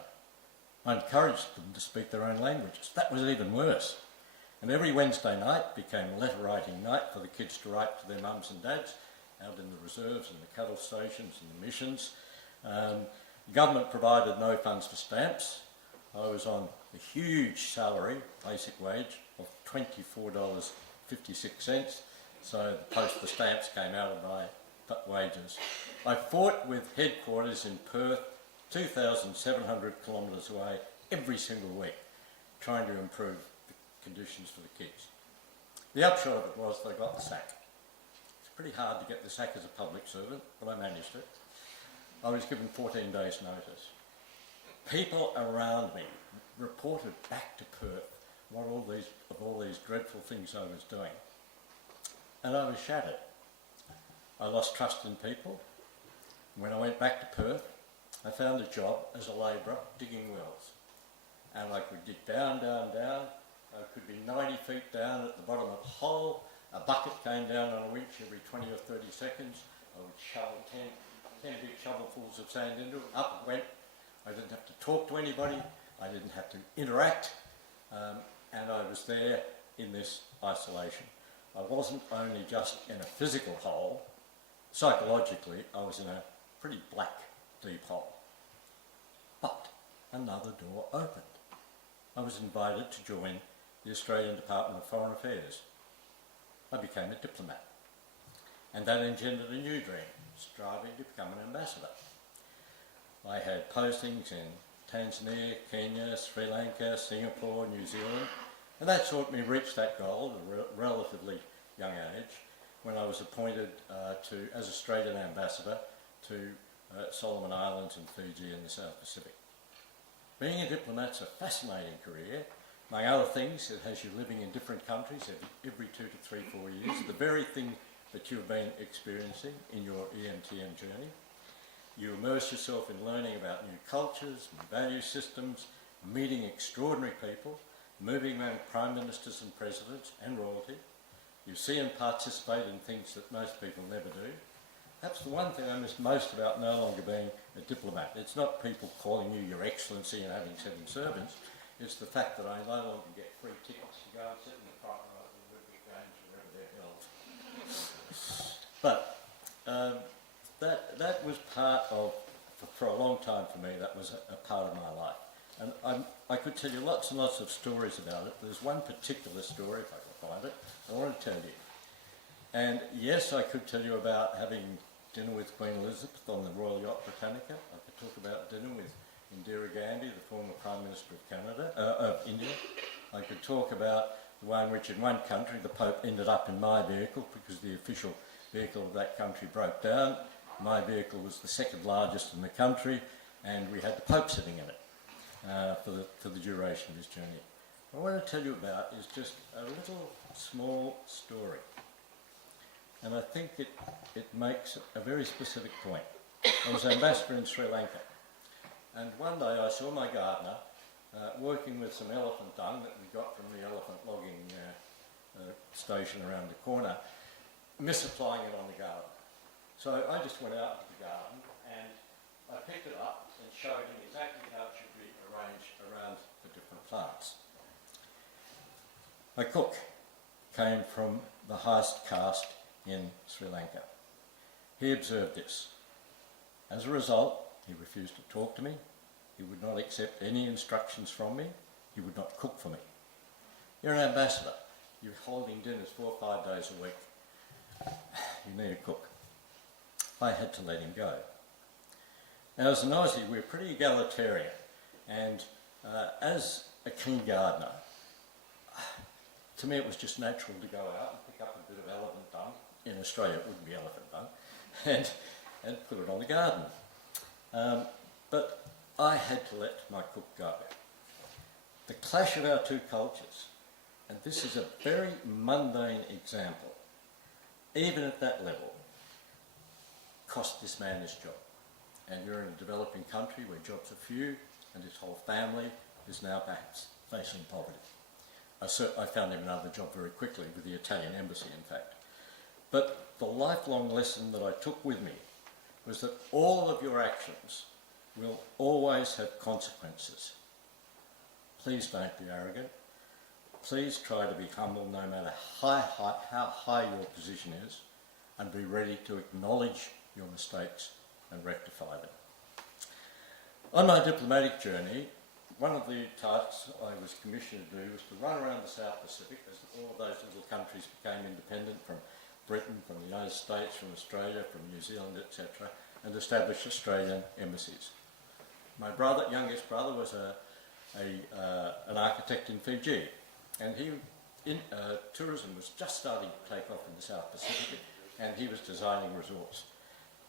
I encouraged them to speak their own languages. That was even worse. And every Wednesday night became letter-writing night for the kids to write to their mums and dads out in the reserves and the cattle stations and the missions. The government provided no funds for stamps. I was on a huge salary, basic wage, of $24.56, so the postal stamps came out of my wages. I fought with headquarters in Perth, 2,700 kilometres away, every single week, trying to improve the conditions for the kids. The upshot of it was they got the sack. It's pretty hard to get the sack as a public servant, but I managed it. I was given 14 days' notice. People around me reported back to Perth all these dreadful things I was doing. And I was shattered. I lost trust in people. When I went back to Perth, I found a job as a labourer digging wells. And I could dig down, down, down. I could be 90 feet down at the bottom of a hole. A bucket came down on a winch every 20 or 30 seconds. I would shovel 10 big shovelfuls of sand into it. Up it went. I didn't have to talk to anybody. I didn't have to interact. And I was there in this isolation. I wasn't only just in a physical hole. Psychologically, I was in a pretty black, deep hole. But another door opened. I was invited to join the Australian Department of Foreign Affairs. I became a diplomat. And that engendered a new dream, striving to become an ambassador. I had postings in Tanzania, Kenya, Sri Lanka, Singapore, New Zealand, and that saw me reach that goal at a relatively young age when I was appointed as Australian ambassador to Solomon Islands and Fiji in the South Pacific. Being a diplomat's a fascinating career. Among other things, it has you living in different countries every 2 to 3, 4 years, the very thing that you've been experiencing in your EMTM journey. You immerse yourself in learning about new cultures, new value systems, meeting extraordinary people, moving around prime ministers and presidents and royalty. You see and participate in things that most people never do. That's the one thing I miss most about no longer being a diplomat. It's not people calling you Your Excellency and having 7 servants. It's the fact that I no longer get free tickets to go and sit in the front row at the Olympic Games wherever they're held. But that was part of, for a long time for me, that was a part of my life. And I could tell you lots and lots of stories about it. There's one particular story, if I can find it, I want to tell you. And yes, I could tell you about having dinner with Queen Elizabeth on the Royal Yacht Britannica. I could talk about dinner with Indira Gandhi, the former Prime Minister of India. I could talk about the way in which in one country the Pope ended up in my vehicle because the official vehicle of that country broke down. My vehicle was the 2nd largest in the country, and we had the Pope sitting in it for the duration of his journey. What I want to tell you about is just a little small story. And I think it makes a very specific point. I was ambassador in Sri Lanka, and one day I saw my gardener working with some elephant dung that we got from the elephant logging station around the corner, misapplying it on the garden. So I just went out to the garden and I picked it up and showed him exactly how it should be arranged around the different plants. My cook came from the highest caste in Sri Lanka. He observed this. As a result, he refused to talk to me. He would not accept any instructions from me. He would not cook for me. You're an ambassador. You're holding dinners 4 or 5 days a week. You need a cook. I had to let him go. Now, as an Aussie, we're pretty egalitarian, and as a keen gardener, to me it was just natural to go out and pick up a bit of elephant dung. In Australia it wouldn't be elephant dung, and put it on the garden. But I had to let my cook go. The clash of our two cultures, and this is a very mundane example, even at that level, cost this man his job. And you're in a developing country where jobs are few, and his whole family is now perhaps facing poverty. I found him another job very quickly with the Italian embassy, in fact. But the lifelong lesson that I took with me was that all of your actions will always have consequences. Please don't be arrogant. Please try to be humble no matter how high your position is, and be ready to acknowledge your mistakes and rectify them. On my diplomatic journey, one of the tasks I was commissioned to do was to run around the South Pacific as all of those little countries became independent from Britain, from the United States, from Australia, from New Zealand, etc., and establish Australian embassies. My youngest brother was an architect in Fiji, and tourism was just starting to take off in the South Pacific, and he was designing resorts.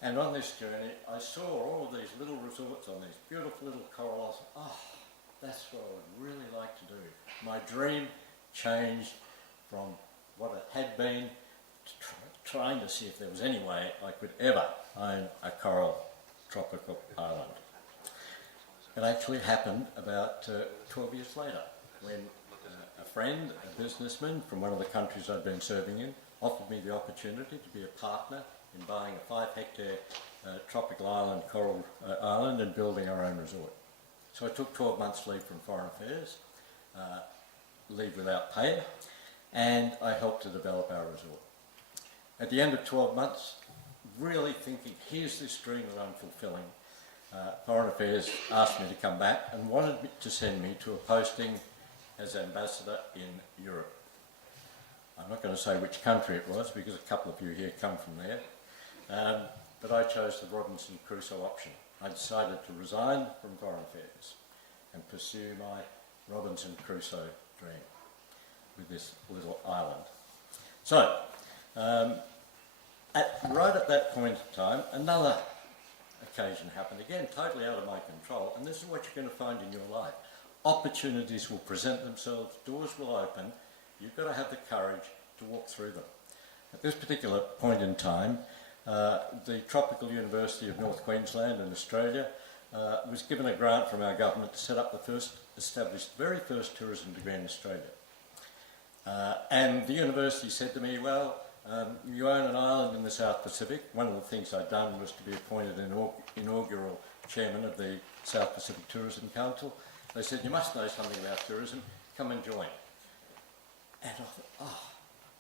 And on this journey, I saw all of these little resorts on these beautiful little coral islands. Oh, that's what I would really like to do. My dream changed from what it had been to trying to see if there was any way I could ever own a coral tropical island. It actually happened about 12 years later, when a friend, a businessman from one of the countries I'd been serving in, offered me the opportunity to be a partner in buying a 5-hectare tropical island, coral island, and building our own resort. So I took 12 months leave from Foreign Affairs, leave without pay, and I helped to develop our resort. At the end of 12 months, really thinking, here's this dream that I'm fulfilling, Foreign Affairs asked me to come back and wanted to send me to a posting as ambassador in Europe. I'm not going to say which country it was because a couple of you here come from there, but I chose the Robinson Crusoe option. I decided to resign from Foreign Affairs and pursue my Robinson Crusoe dream with this little island. So, right at that point in time, another occasion happened again, totally out of my control, and this is what you're going to find in your life. Opportunities will present themselves, doors will open, you've got to have the courage to walk through them. At this particular point in time, the Tropical University of North Queensland in Australia was given a grant from our government to set up the very first tourism degree in Australia. And the university said to me, well, you own an island in the South Pacific. One of the things I'd done was to be appointed inaugural chairman of the South Pacific Tourism Council. They said, you must know something about tourism, come and join. And I thought, oh,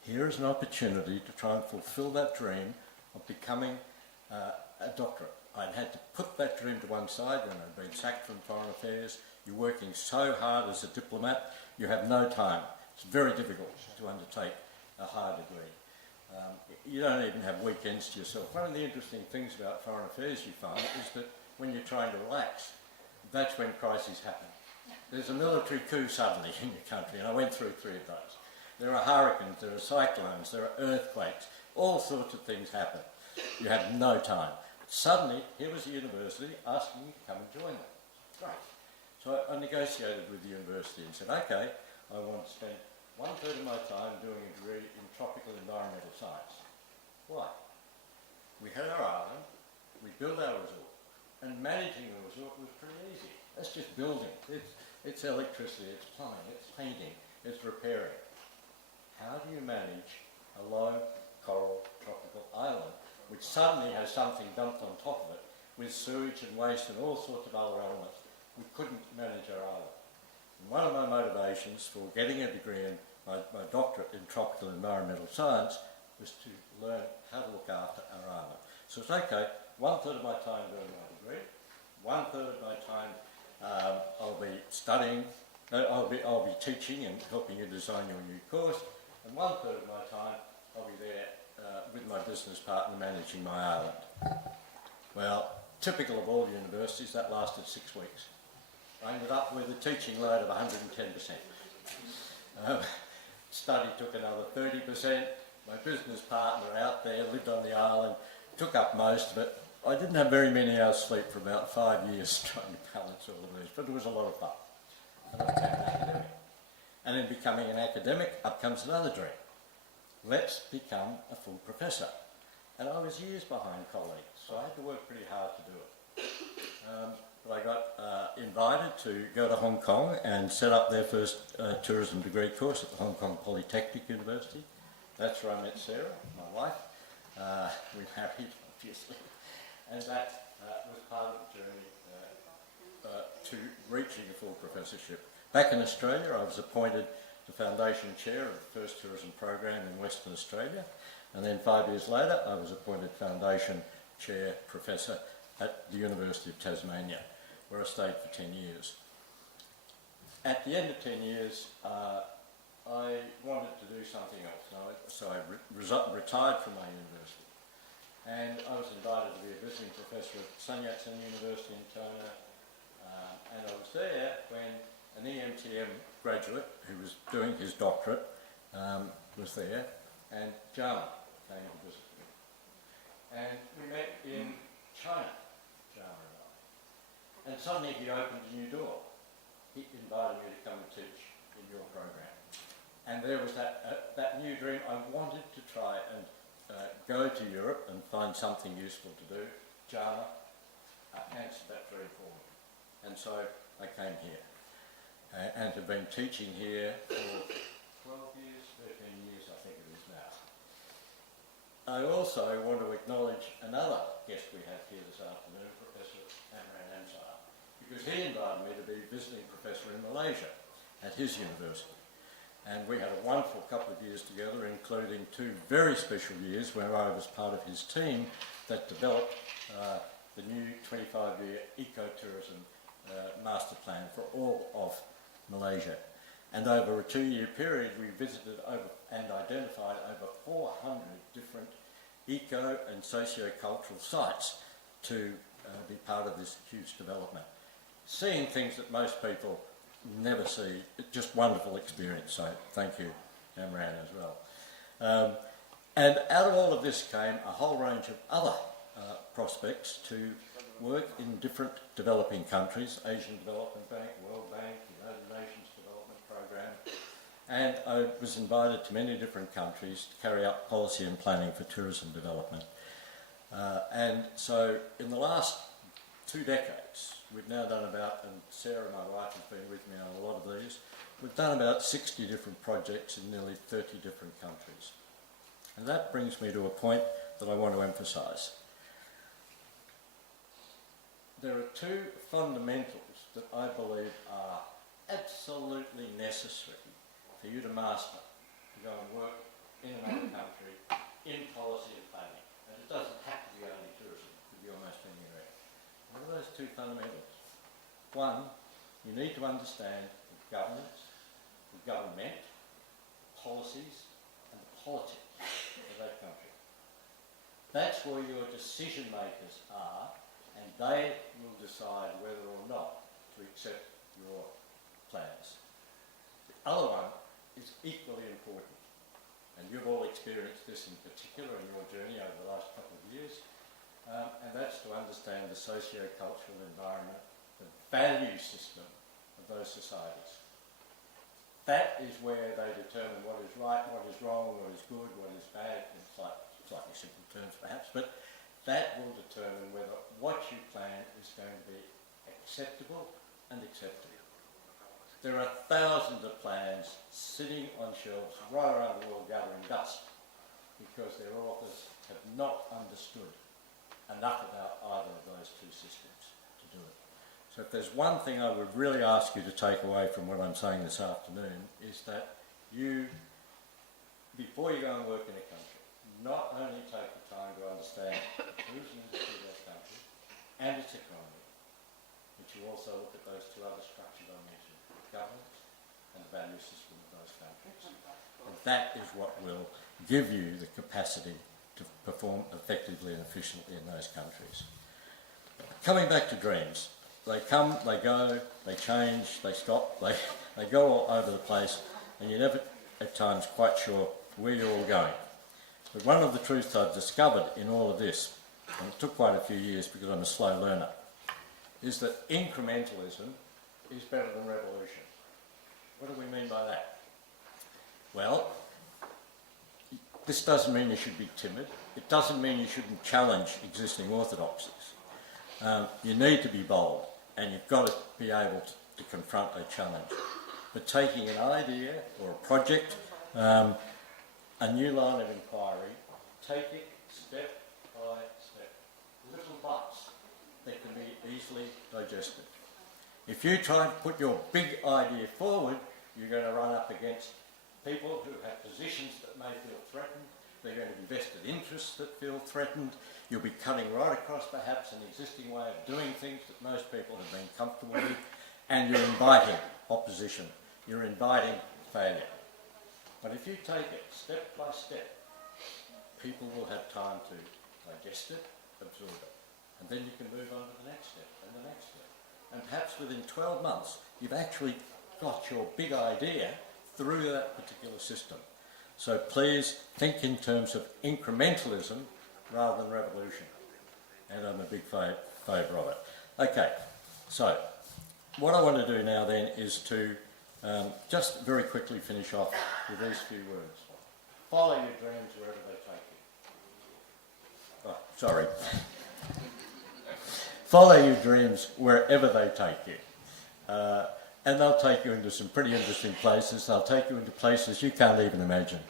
here is an opportunity to try and fulfil that dream of becoming a doctorate. I'd had to put that dream to one side when I'd been sacked from Foreign Affairs. You're working so hard as a diplomat, you have no time. It's very difficult to undertake a higher degree. You don't even have weekends to yourself. One of the interesting things about Foreign Affairs you find is that when you're trying to relax, that's when crises happen. There's a military coup suddenly in your country, and I went through 3 of those. There are hurricanes, there are cyclones, there are earthquakes, all sorts of things happen. You have no time. But suddenly, here was the university asking me to come and join them. Great. So I negotiated with the university and said, okay, I want to spend 1/3 of my time doing a degree in tropical environmental science. Why? We had our island, we built our resort, and managing the resort was pretty easy. That's just building. It's electricity, it's plumbing, it's painting, it's repairing. How do you manage a low coral tropical island which suddenly has something dumped on top of it with sewage and waste and all sorts of other elements? We couldn't manage our island. And one of my motivations for getting a degree in my doctorate in tropical environmental science was to learn how to look after our island. So it's okay, 1/3 of my time doing my degree, 1/3 of my time I'll be studying, I'll be teaching and helping you design your new course, and 1/3 of my time I'll be there with my business partner managing my island. Well, typical of all universities, that lasted 6 weeks. I ended up with a teaching load of 110%. Study took another 30%. My business partner out there lived on the island, took up most of it. I didn't have very many hours sleep for about 5 years trying to balance all of this, but it was a lot of fun. And I became an academic. And in becoming an academic, up comes another dream. Let's become a full professor. And I was years behind colleagues, so I had to work pretty hard to do it. But I got invited to go to Hong Kong and set up their first tourism degree course at the Hong Kong Polytechnic University. That's where I met Sarah, my wife. We married, obviously. And that was part of the journey to reaching a full professorship. Back in Australia, I was appointed the Foundation Chair of the first tourism program in Western Australia. And then 5 years later, I was appointed Foundation Chair Professor at the University of Tasmania, where I stayed for 10 years. At the end of 10 years, I wanted to do something else, so I retired from my university. And I was invited to be a visiting professor at Sun Yat-sen University in China, and I was there when an EMTM graduate who was doing his doctorate was there, and Jama came to visit me. And we met in China, Jama and I. And suddenly he opened a new door. He invited me to come and teach in your program. And there was that new dream. I wanted to try and go to Europe and find something useful to do. Jama answered that dream for me. And so I came here and have been teaching here for 12 years, 13 years I think it is now. I also want to acknowledge another guest we have here this afternoon, Professor Amran Ansar, because he invited me to be visiting professor in Malaysia at his university. And we had a wonderful couple of years together, including 2 very special years where I was part of his team that developed the new 25-year ecotourism master plan for all of Malaysia. And over a 2-year period, we visited and identified over 400 different eco and socio-cultural sites to be part of this huge development. Seeing things that most people never see, just wonderful experience, so thank you, Amran, as well. And out of all of this came a whole range of other prospects to work in different developing countries, Asian Development Bank, World Bank, United Nations Development Programme, and I was invited to many different countries to carry out policy and planning for tourism development. And so in the last 2 decades. We've now done about, and Sarah, my wife, has been with me on a lot of these, we've done about 60 different projects in nearly 30 different countries. And that brings me to a point that I want to emphasise. There are 2 fundamentals that I believe are absolutely necessary for you to master to go and work in another country in policy and planning. And it doesn't have to be only tourism, it could be almost any area. What are those 2 fundamentals? One, you need to understand the governance, the government, policies and the politics of that country. That's where your decision makers are, and they will decide whether or not to accept your plans. The other one is equally important, and you've all experienced this in particular in your journey over the last couple of years, and that's to understand the socio-cultural environment, the value system of those societies. That is where they determine what is right, what is wrong, what is good, what is bad, in slightly simple terms perhaps, but that will determine whether what you plan is going to be acceptable and acceptable. There are thousands of plans sitting on shelves right around the world gathering dust because their authors have not understood enough about either of those 2 systems to do it. So if there's one thing I would really ask you to take away from what I'm saying this afternoon is that you, before you go and work in a country, not only take the time to understand the tourism industry of that country and its economy, but you also look at those 2 other structures I mentioned, governance and the value system of those countries. And that is what will give you the capacity to perform effectively and efficiently in those countries. Coming back to dreams, they come, they go, they change, they stop, they go all over the place, and you're never at times quite sure where you're all going. But one of the truths I've discovered in all of this, and it took quite a few years because I'm a slow learner, is that incrementalism is better than revolution. What do we mean by that? Well, this doesn't mean you should be timid. It doesn't mean you shouldn't challenge existing orthodoxies. You need to be bold, and you've got to be able to confront a challenge. But taking an idea or a project, a new line of inquiry, take it step by step. Little bites that can be easily digested. If you try to put your big idea forward, you're going to run up against people who have positions that may feel threatened. They're going to be vested interests that feel threatened. You'll be cutting right across perhaps an existing way of doing things that most people have been comfortable with, and you're inviting opposition. You're inviting failure. But if you take it step by step, people will have time to digest it, absorb it, and then you can move on to the next step and the next step. And perhaps within 12 months, you've actually got your big idea through that particular system. So please think in terms of incrementalism rather than revolution. And I'm a big favour of it. Okay, so what I want to do now then is to just very quickly finish off with these few words. Follow your dreams wherever they take you. Oh, sorry. Follow your dreams wherever they take you. And they'll take you into some pretty interesting places. They'll take you into places you can't even imagine.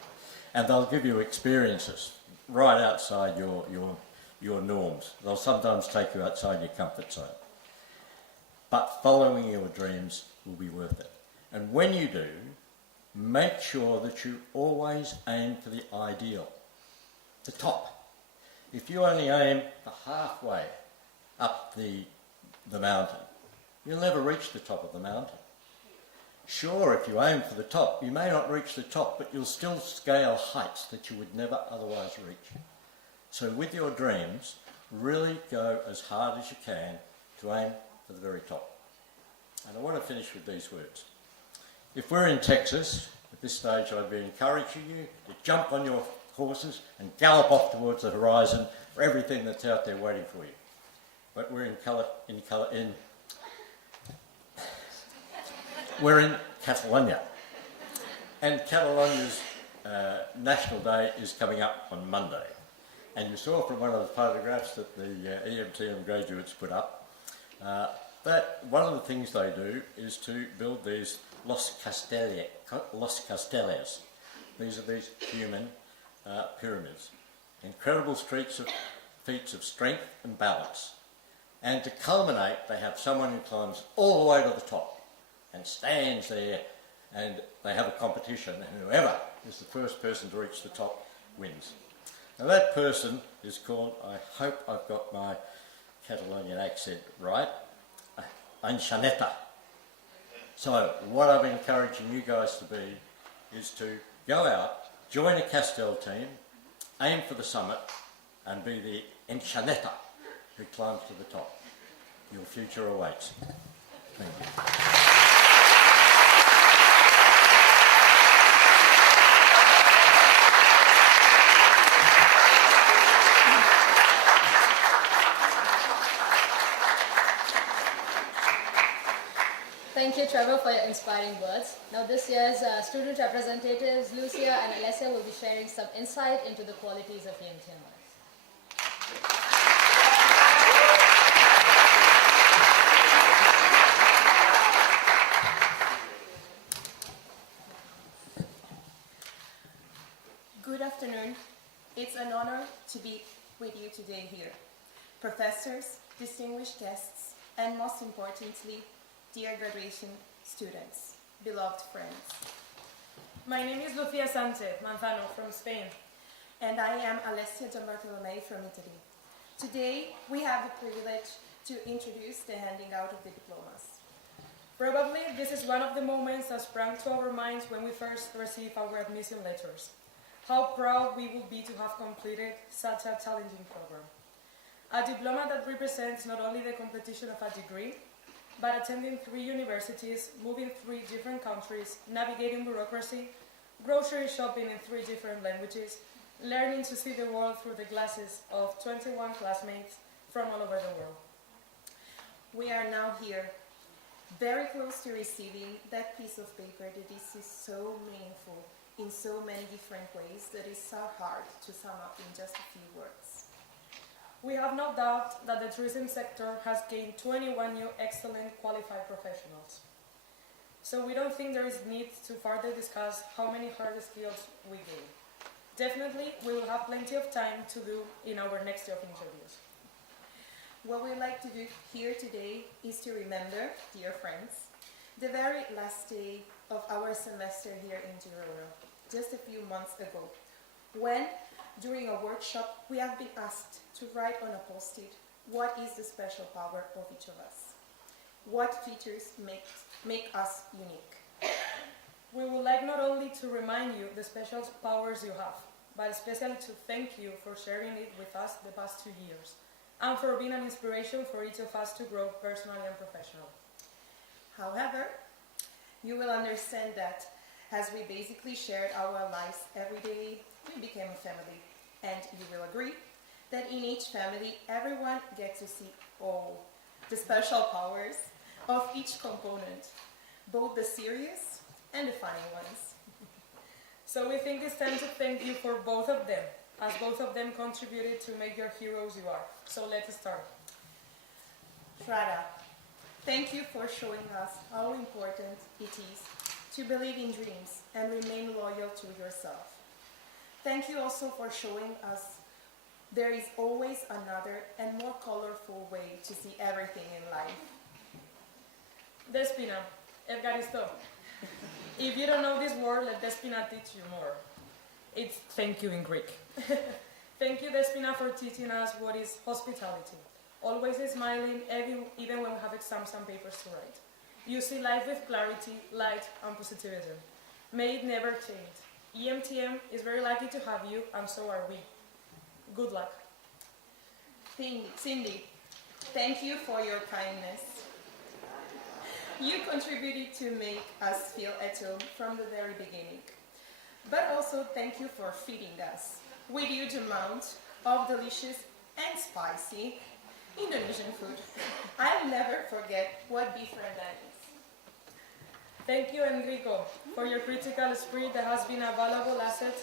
And they'll give you experiences right outside your norms. They'll sometimes take you outside your comfort zone. But following your dreams will be worth it. And when you do, make sure that you always aim for the ideal, the top. If you only aim for halfway up the mountain, you'll never reach the top of the mountain. Sure, if you aim for the top, you may not reach the top, but you'll still scale heights that you would never otherwise reach. So with your dreams, really go as hard as you can to aim for the very top. And I want to finish with these words. If we're in Texas, at this stage I'd be encouraging you to jump on your horses and gallop off towards the horizon for everything that's out there waiting for you. But we're in Catalonia, and Catalonia's National Day is coming up on Monday. And you saw from one of the photographs that the EMTM graduates put up That one of the things they do is to build these Los Castellers. These are these human pyramids. Incredible feats of strength and balance. And to culminate, they have someone who climbs all the way to the top and stands there, and they have a competition, and whoever is the first person to reach the top wins. Now that person is called, I hope I've got my Catalonian accent right, Enxaneta. So what I'm encouraging you guys to be is to go out, join a Castell team, aim for the summit, and be the Enxaneta who climbs to the top. Your future awaits. Thank you. Thank you, Trevor, for your inspiring words. Now this year's student representatives, Lucia and Alessia, will be sharing some insight into the qualities of EMTMers. Good afternoon. It's an honor to be with you today here. Professors, distinguished guests, and most importantly, dear graduation students, beloved friends. My name is Lucia Sanchez Manzano from Spain. And I am Alessia Gianbartolomei from Italy. Today, we have the privilege to introduce the handing out of the diplomas. Probably this is one of the moments that sprang to our minds when we first received our admission letters. How proud we would be to have completed such a challenging program. A diploma that represents not only the completion of a degree, but attending 3 universities, moving 3 different countries, navigating bureaucracy, grocery shopping in 3 different languages, learning to see the world through the glasses of 21 classmates from all over the world. We are now here, very close to receiving that piece of paper that is so meaningful in so many different ways that is so hard to sum up in just a few words. We have no doubt that the tourism sector has gained 21 new excellent qualified professionals. So we don't think there is need to further discuss how many hard skills we gain. Definitely, we will have plenty of time to do in our next job interviews. What we'd like to do here today is to remember, dear friends, the very last day of our semester here in Girona, just a few months ago, when, during a workshop, we have been asked to write on a post-it what is the special power of each of us. What features make us unique. We would like not only to remind you the special powers you have, but especially to thank you for sharing it with us the past 2 years, and for being an inspiration for each of us to grow personally and professionally. However, you will understand that as we basically shared our lives every day, we became a family. And you will agree that in each family, everyone gets to see all the special powers of each component, both the serious and the funny ones. So we think it's time to thank you for both of them, as both of them contributed to make your heroes you are. So let's start. Frada, thank you for showing us how important it is to believe in dreams and remain loyal to yourself. Thank you also for showing us there is always another and more colorful way to see everything in life. Despina, Evgaristo. If you don't know this word, let Despina teach you more. It's thank you in Greek. Thank you, Despina, for teaching us what is hospitality. Always smiling, even when we have exams and papers to write. You see life with clarity, light, and positivity. May it never change. EMTM is very lucky to have you, and so are we. Good luck. Cindy, thank you for your kindness. You contributed to make us feel at home from the very beginning. But also thank you for feeding us with huge amount of delicious and spicy Indonesian food. I'll never forget what beef rendang is. Thank you, Enrico, for your critical spirit that has been a valuable asset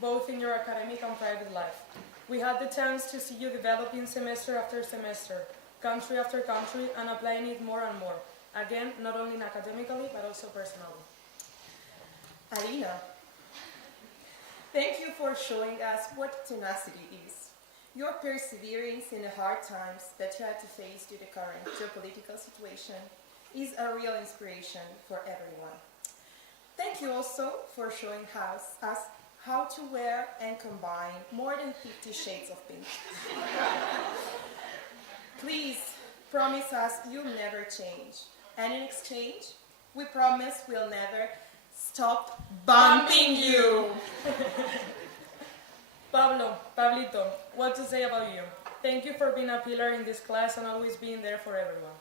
both in your academic and private life. We had the chance to see you developing semester after semester, country after country, and applying it more and more. Again, not only academically, but also personally. Alina, thank you for showing us what tenacity is. Your perseverance in the hard times that you had to face due to the current geopolitical situation is a real inspiration for everyone. Thank you also for showing us how to wear and combine more than 50 shades of pink. Please promise us you'll never change. And in exchange, we promise we'll never stop bumping you. Pablito, what to say about you? Thank you for being a pillar in this class and always being there for everyone.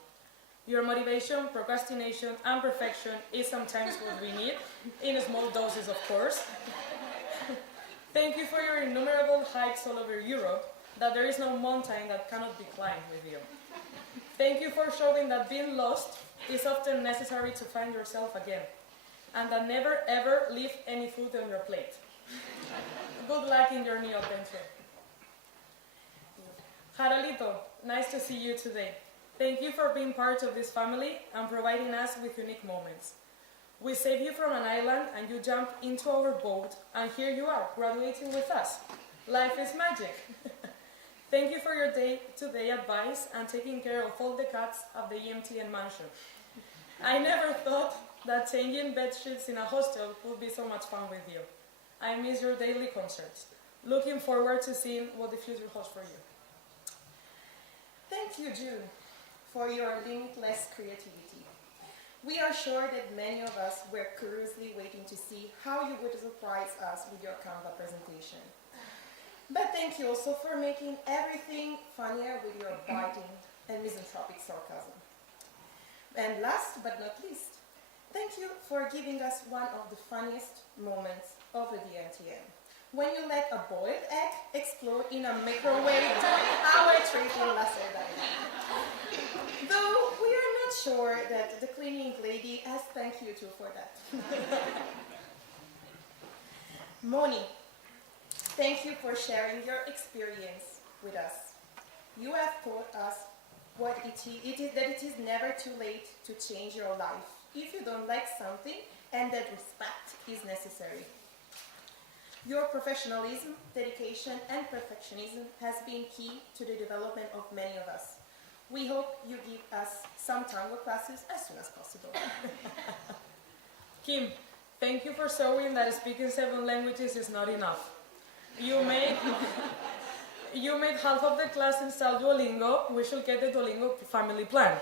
Your motivation, procrastination, and perfection is sometimes what we need, in small doses, of course. Thank you for your innumerable hikes all over Europe, that there is no mountain that cannot be climbed with you. Thank you for showing that being lost is often necessary to find yourself again, and that never ever leave any food on your plate. Good luck in your new adventure. Jarolito, nice to see you today. Thank you for being part of this family and providing us with unique moments. We saved you from an island and you jumped into our boat, and here you are, graduating with us. Life is magic. Thank you for your day-to-day advice and taking care of all the cats at the EMTM mansion. I never thought that changing bed sheets in a hostel would be so much fun with you. I miss your daily concerts. Looking forward to seeing what the future holds for you. Thank you, June, for your limitless creativity. We are sure that many of us were curiously waiting to see how you would surprise us with your Canva presentation. But thank you also for making everything funnier with your biting and misanthropic sarcasm. And last but not least, thank you for giving us one of the funniest moments of the EMTM, when you let a boiled egg explode in a microwave during our trip in La Cerdanya. Though we are not sure that the cleaning lady has thanked you too for that. Moni, thank you for sharing your experience with us. You have taught us that it is never too late to change your life if you don't like something, and that respect is necessary. Your professionalism, dedication, and perfectionism has been key to the development of many of us. We hope you give us some tango classes as soon as possible. Kim, thank you for showing that speaking 7 languages is not enough. You made half of the class install Duolingo. We should get the Duolingo family plan.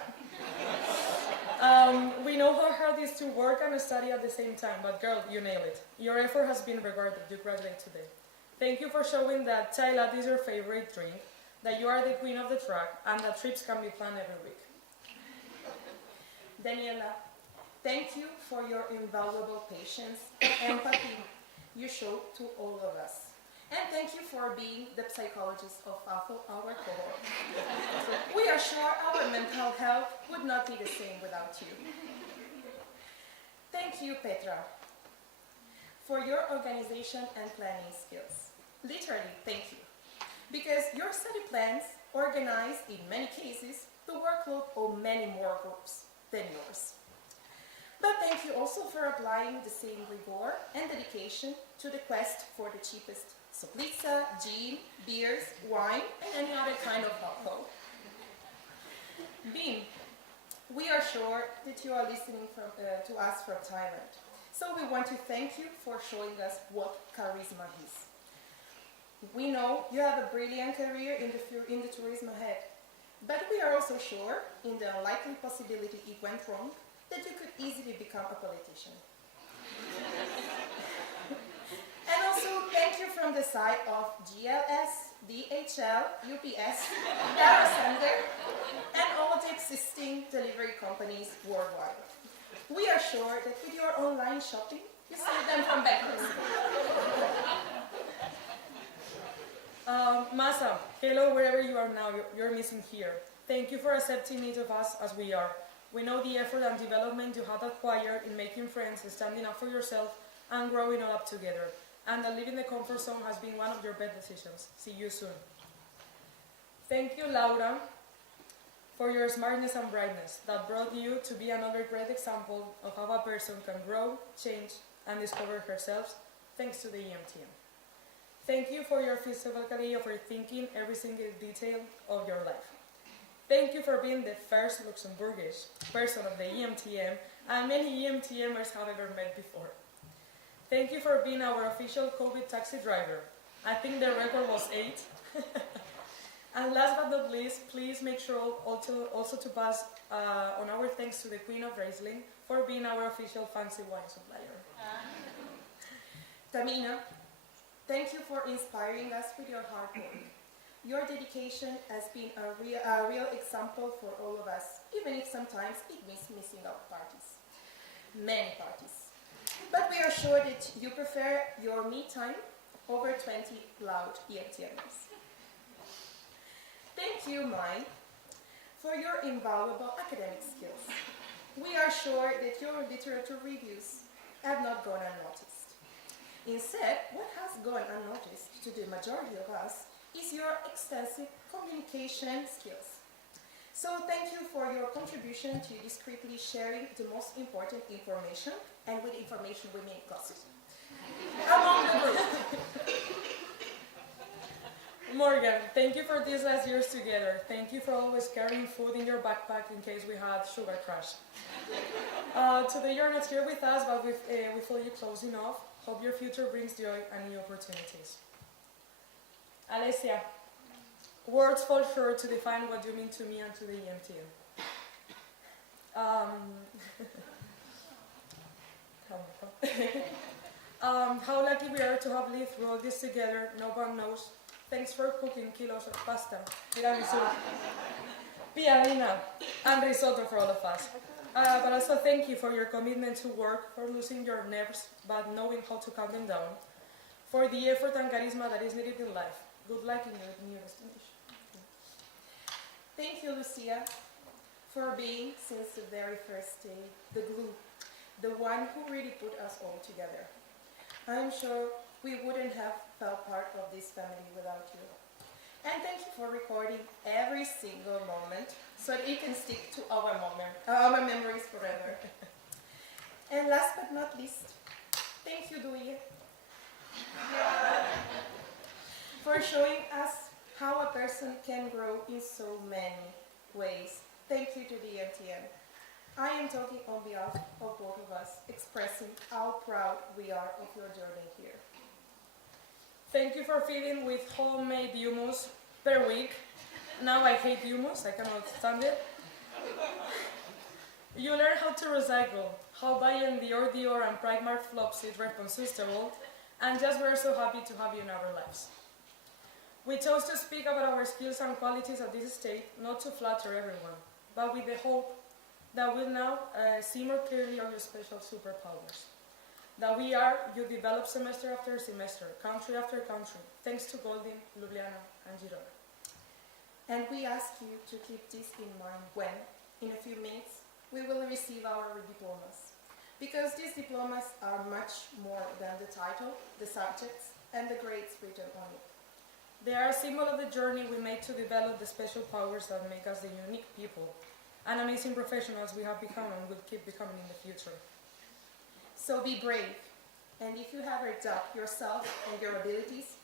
We know how hard it is to work and study at the same time, but girl, you nailed it. Your effort has been rewarded. You graduate today. Thank you for showing that chai latte is your favorite drink, that you are the queen of the track, and that trips can be planned every week. Daniela, thank you for your invaluable patience and empathy you showed to all of us. And thank you for being the psychologist of our cohort. We are sure our mental health would not be the same without you. Thank you, Petra, for your organization and planning skills. Literally, thank you. Because your study plans organize, in many cases, the workload of many more groups than yours. But thank you also for applying the same rigor and dedication to the quest for the cheapest soplica, gin, beers, wine, and any other kind of alcohol. Bean, we are sure that you are listening to us from Thailand. So we want to thank you for showing us what charisma is. We know you have a brilliant career in the tourism ahead, but we are also sure, in the unlikely possibility it went wrong, that you could easily become a politician. And also, thank you from the side of GLS, DHL, UPS, Aerosender, and all the existing delivery companies worldwide. We are sure that with your online shopping, you save them from bankruptcy. Masa, hello wherever you are now, you're missing here. Thank you for accepting each of us as we are. We know the effort and development you have acquired in making friends, standing up for yourself, and growing all up together. And that leaving the comfort zone has been one of your best decisions. See you soon. Thank you, Laura, for your smartness and brightness that brought you to be another great example of how a person can grow, change, and discover herself thanks to the EMTM. Thank you for your philosophy of thinking every single detail of your life. Thank you for being the first Luxembourgish person of the EMTM and many EMTMers have ever met before. Thank you for being our official COVID taxi driver. I think the record was 8. And last but not least, please make sure also to pass on our thanks to the Queen of Riesling for being our official fancy wine supplier. Tamina, thank you for inspiring us with your hard work. Your dedication has been a real example for all of us, even if sometimes it means missing out parties. Many parties. But we are sure that you prefer your me time over 20 loud EMTMers. Thank you, Mai, for your invaluable academic skills. We are sure that your literature reviews have not gone unnoticed. Instead, what has gone unnoticed to the majority of us is your extensive communication skills. So thank you for your contribution to discreetly sharing the most important information, and with information we mean gossip, among the group. Morgan, thank you for these last years together. Thank you for always carrying food in your backpack in case we had sugar crash. Today you're not here with us, but we feel you close enough. Hope your future brings joy and new opportunities. Alessia, words fall short to define what you mean to me and to the EMTM. How lucky we are to have lived through all this together, no one knows. Thanks for cooking kilos of pasta, tiramisu, piadina, and risotto for all of us. But also thank you for your commitment to work, for losing your nerves, but knowing how to calm them down, for the effort and charisma that is needed in life. Good luck in your new destination. Thank you, Lucia, for being, since the very first day, the glue, the one who really put us all together. I'm sure we wouldn't have felt part of this family without you. And thank you for recording every single moment so that it can stick to our memories forever. And last but not least, thank you, Douye, for showing us how a person can grow in so many ways. Thank you to the EMTM. I am talking on behalf of both of us, expressing how proud we are of your journey here. Thank you for feeding with homemade hummus per week. Now I hate hummus, I cannot stand it. You learn how to recycle, how buying the Dior and Primark flops is responsible, and just we're so happy to have you in our lives. We chose to speak about our skills and qualities at this stage, not to flatter everyone, but with the hope that we'll now see more clearly all your special superpowers. That you develop semester after semester, country after country, thanks to Golding, Ljubljana, and Girona. And we ask you to keep this in mind when, in a few minutes, we will receive our diplomas. Because these diplomas are much more than the title, the subjects, and the grades written on it. They are a symbol of the journey we made to develop the special powers that make us the unique people and amazing professionals we have become and will keep becoming in the future. So be brave, and if you ever doubt yourself and your abilities,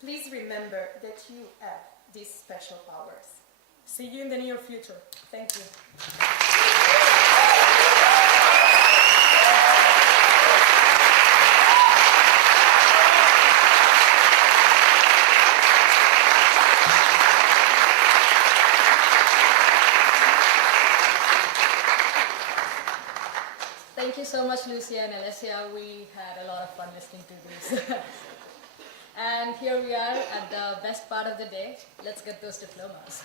please remember that you have these special powers. See you in the near future. Thank you. Thank you so much, Lucia and Alessia. We had a lot of fun listening to this. And here we are at the best part of the day. Let's get those diplomas.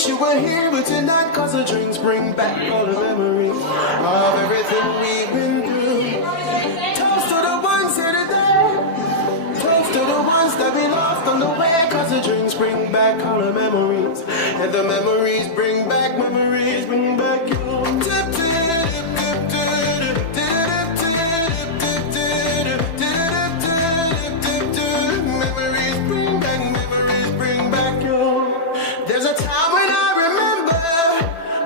wish you were here, but tonight, cause the drinks bring back all the memories of everything we've been through. Toast to the ones here today. Toast to the ones that we lost on the way, cause the drinks bring back all the memories. And the memories bring back you. Memories bring back you. There's a time when I remember,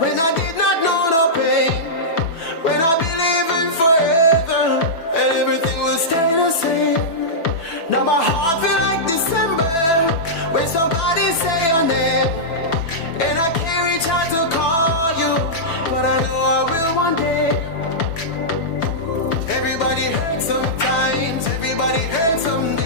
when I did not know no pain, when I believed in forever, and everything will stay the same. Now my heart feels like December, when somebody say your name, and I can't reach out to call you, but I know I will one day. Everybody hurts sometimes, everybody hurts someday.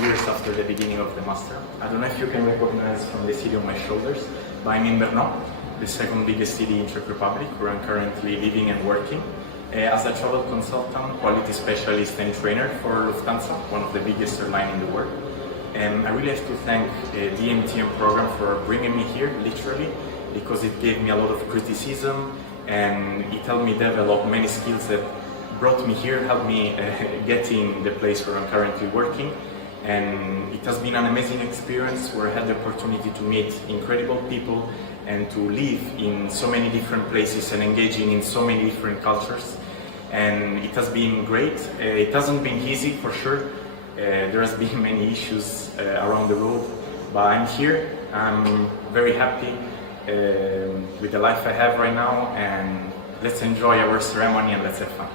Years after the beginning of the master. I don't know if you can recognize from the city on my shoulders, but I'm in Brno, the second biggest city in Czech Republic, where I'm currently living and working as a travel consultant, quality specialist and trainer for Lufthansa, one of the biggest airlines in the world. And I really have to thank the EMTM program for bringing me here, literally, because it gave me a lot of criticism and it helped me develop many skills that brought me here, helped me get in the place where I'm currently working. And it has been an amazing experience where I had the opportunity to meet incredible people and to live in so many different places and engaging in so many different cultures. And it has been great. It hasn't been easy for sure. There has been many issues around the road, but I'm here. I'm very happy with the life I have right now, and let's enjoy our ceremony and let's have fun.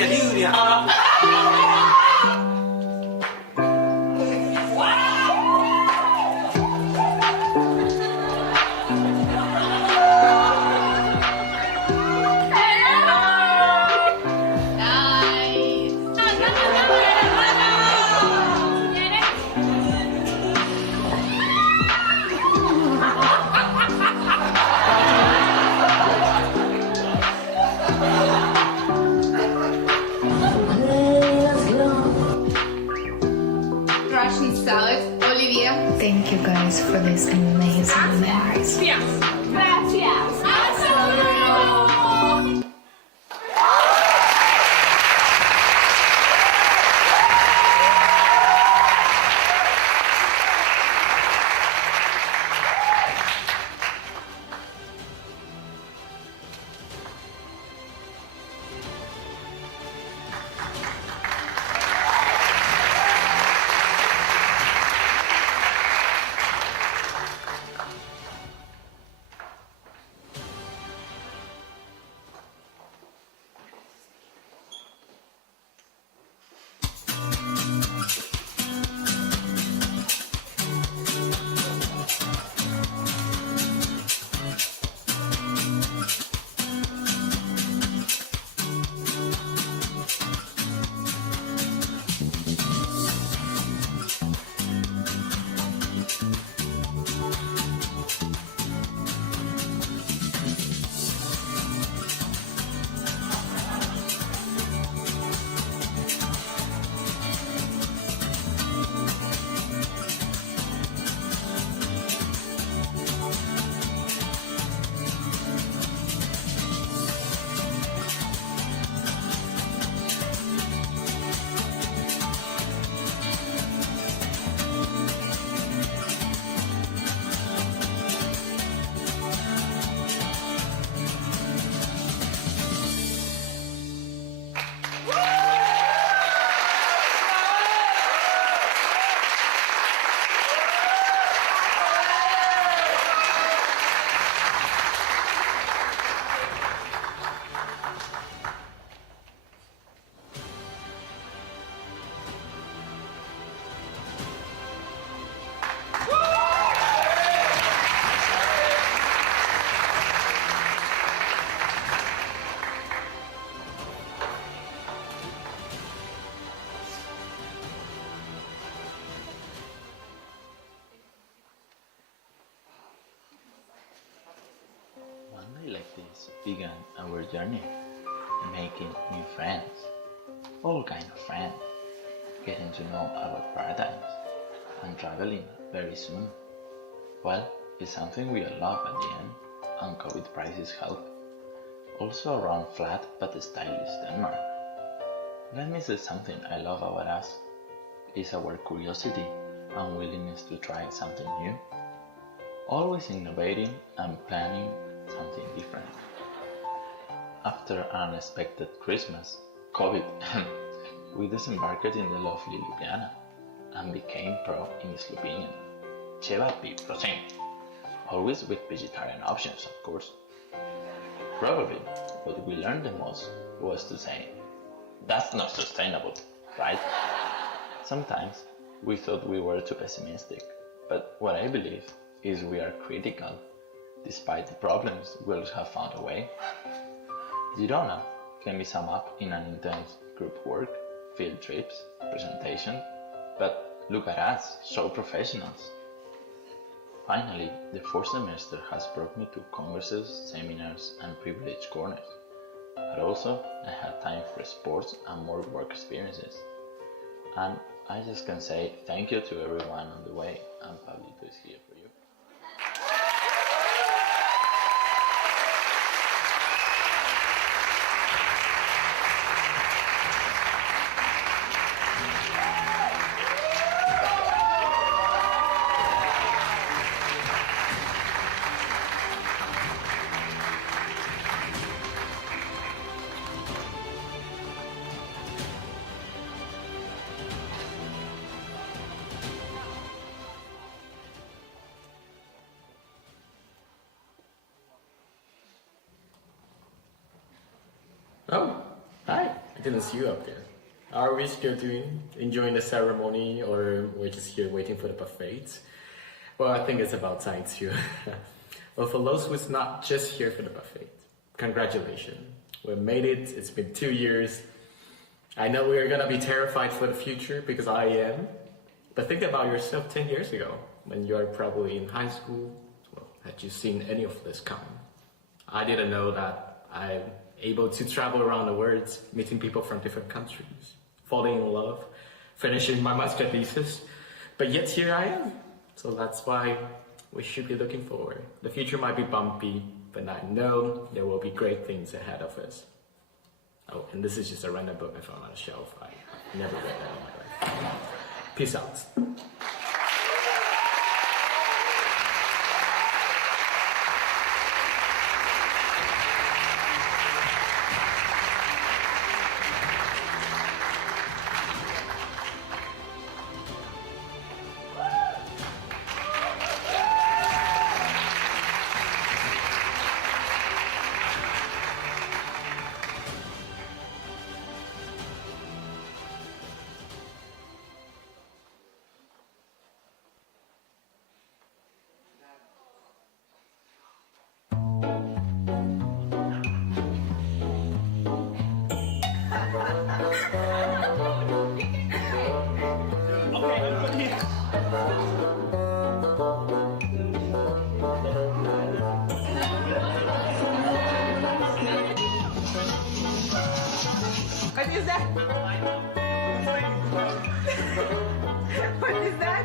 like a junior. Russian salad, Olivia. Thank you guys for these amazing memories. Gracias. One day like this began our journey, making new friends, all kind of friends, getting to know about paradigms, and traveling very soon. Well, it's something we all love at the end, and COVID prices help. Also around flat but stylish Denmark. Let me say something I love about us, is our curiosity and willingness to try something new. Always innovating and planning something different. After an unexpected Christmas, COVID, we disembarked in the lovely Ljubljana and became pro in Slovenian. Ceva pi, prosim. Always with vegetarian options, of course. Probably what we learned the most was to say, that's not sustainable, right? Sometimes we thought we were too pessimistic, but what I believe is we are critical. Despite the problems, we always have found a way. Girona can be summed up in an intense group work, field trips, presentations, but look at us, so professionals. Finally, the fourth semester has brought me to congresses, seminars and privileged corners. But also, I had time for sports and more work experiences. And I just can say thank you to everyone on the way, and Pablito is here for you. Oh, hi I didn't see you up there. Are we still doing? Enjoying the ceremony, or we're just here waiting for the buffet? Well, I think it's about time too. Well, for those who's not just here for the buffet, congratulations. We made it. It's been 2 years. I know we are gonna be terrified for the future, because I am. But think about yourself 10 years ago, when you are probably in high school. Well, had you seen any of this coming? I didn't know that I'm able to travel around the world, meeting people from different countries, falling in love, finishing my master thesis. But yet here I am. So that's why we should be looking forward. The future might be bumpy, but I know there will be great things ahead of us. Oh, and this is just a random book I found on a shelf. I've never read that in my life. Peace out. What is that? What is that?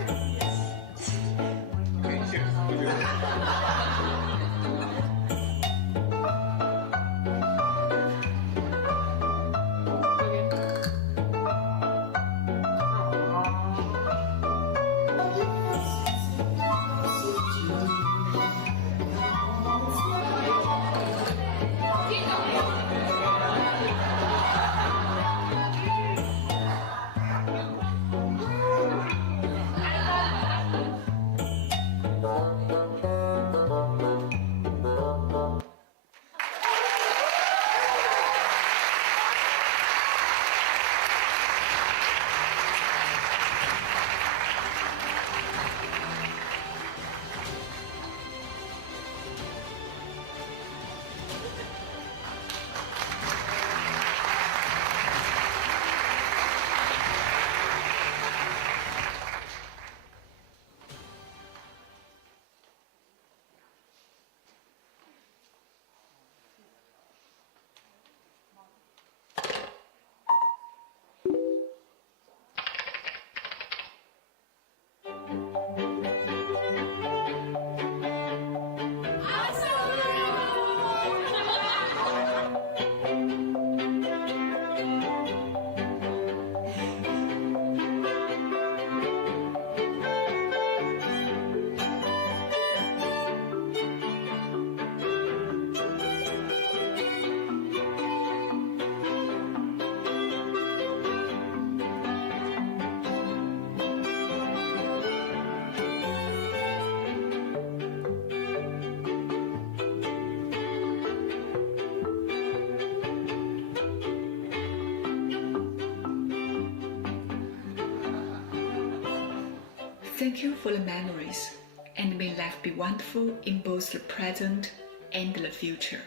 Thank you for the memories, and may life be wonderful in both the present and the future.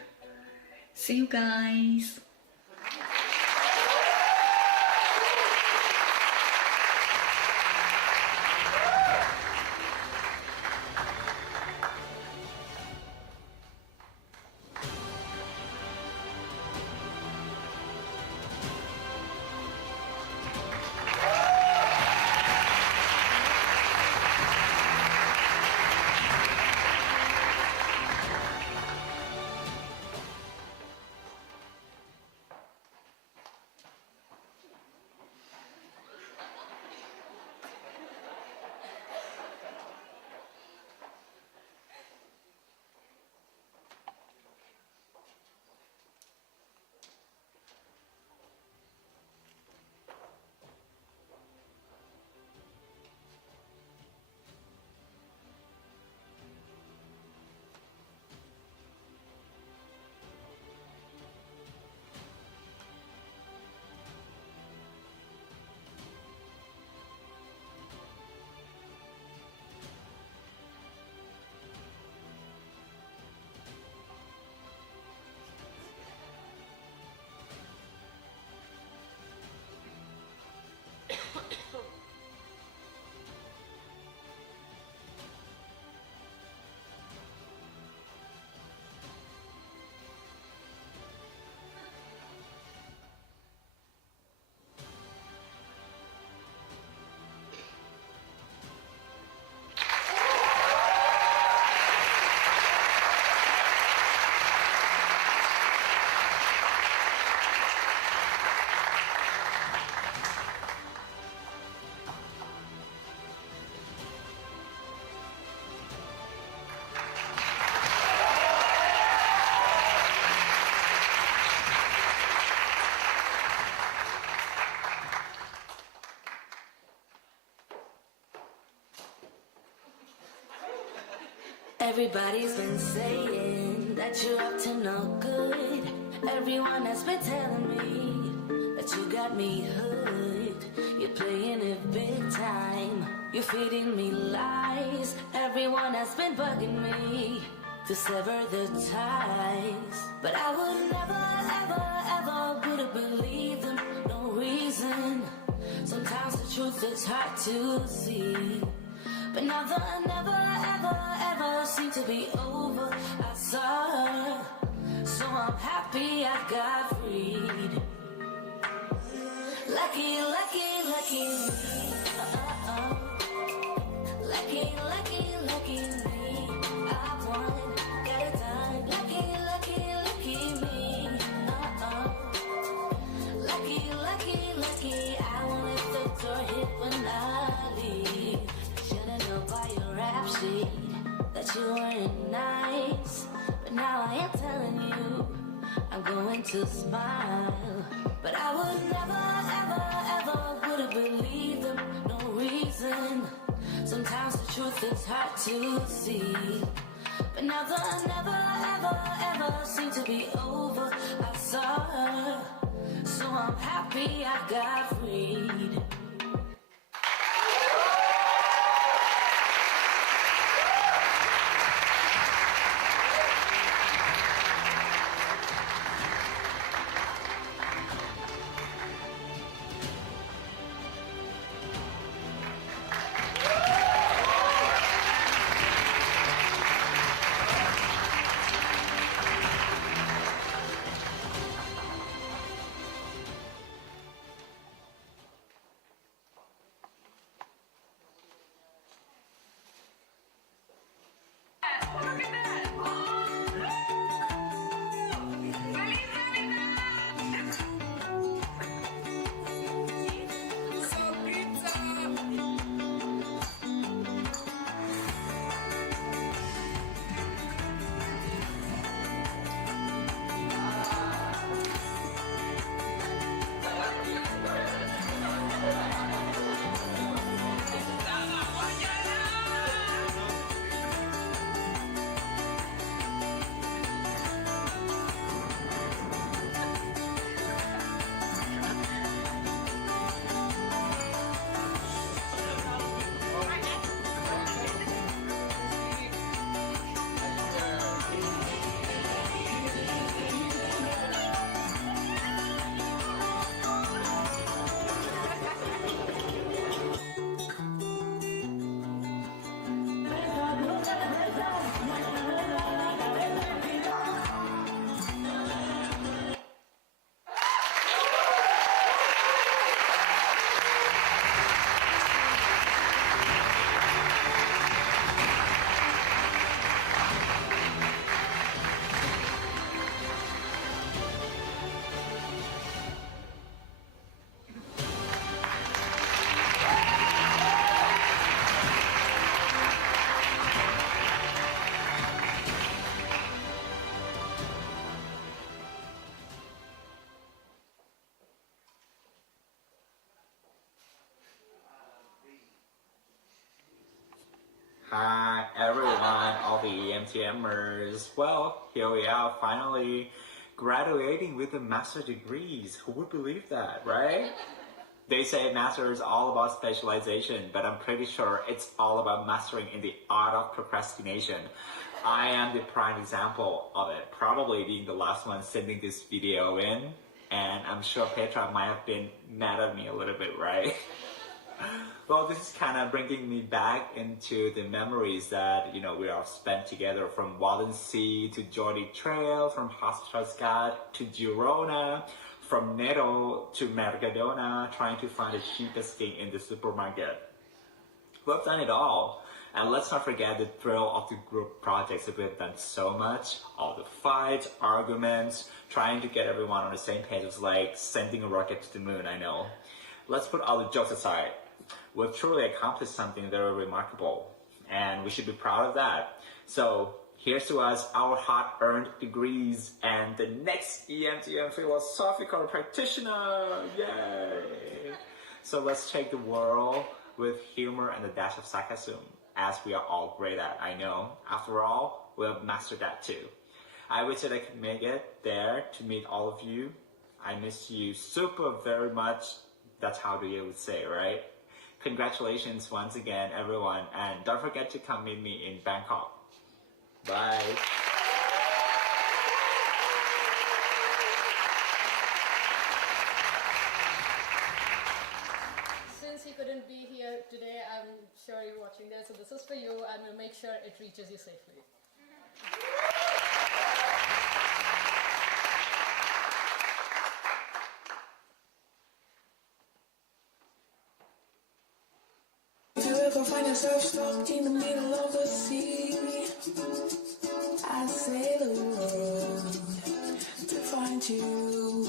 See you guys! Everybody's been saying that you're up to no good. Everyone has been telling me that you got me hooked. You're playing it big time. You're feeding me lies. Everyone has been bugging me to sever the ties. But I would never, ever, ever would have believed them. No reason. Sometimes the truth is hard to see. But now the never, ever, ever seem to be over. I saw her, so I'm happy I got freed. Lucky, lucky, lucky me. Lucky, lucky, lucky me. I won, got it done. Lucky, lucky, lucky me. Lucky, lucky, lucky. I won't let the door hit when I leave. Should've known by your rap sheet that you weren't nice. But now I am telling you, I'm going to smile. But I would never, ever, ever would have believed them. No reason. Sometimes the truth is hard to see. But now the never, ever, ever seem to be over. I saw her, so I'm happy I got freed. Hi everyone, all the EMTMers. Well, here we are finally graduating with the master degrees. Who would believe that, right? They say master is all about specialization, but I'm pretty sure it's all about mastering in the art of procrastination. I am the prime example of it, probably being the last one sending this video in, and I'm sure Petra might have been mad at me a little bit, right? Well, this is kind of bringing me back into the memories that, we have spent together, from Walden Sea to Geordie Trail, from Hospitalscat to Girona, from Neto to Mercadona, trying to find the cheapest thing in the supermarket. We've done it all. And let's not forget the thrill of the group projects that we've done so much. All the fights, arguments, trying to get everyone on the same page. It was like sending a rocket to the moon, I know. Let's put all the jokes aside. We've truly accomplished something very remarkable, and we should be proud of that. So here's to us, our hard-earned degrees, and the next EMTM philosophical practitioner. Yay! So let's take the world with humor and a dash of sarcasm. as we are all great at, I know. After all, we have mastered that too. I wish that I could make it there to meet all of you. I miss you super very much. That's how you would say, right? Congratulations once again, everyone, and don't forget to come meet me in Bangkok. Bye. Since you couldn't be here today, I'm sure you're watching this, so this is for you, and we'll make sure it reaches you safely. If you ever find yourself stuck in the middle of the sea, I sail the world to find you.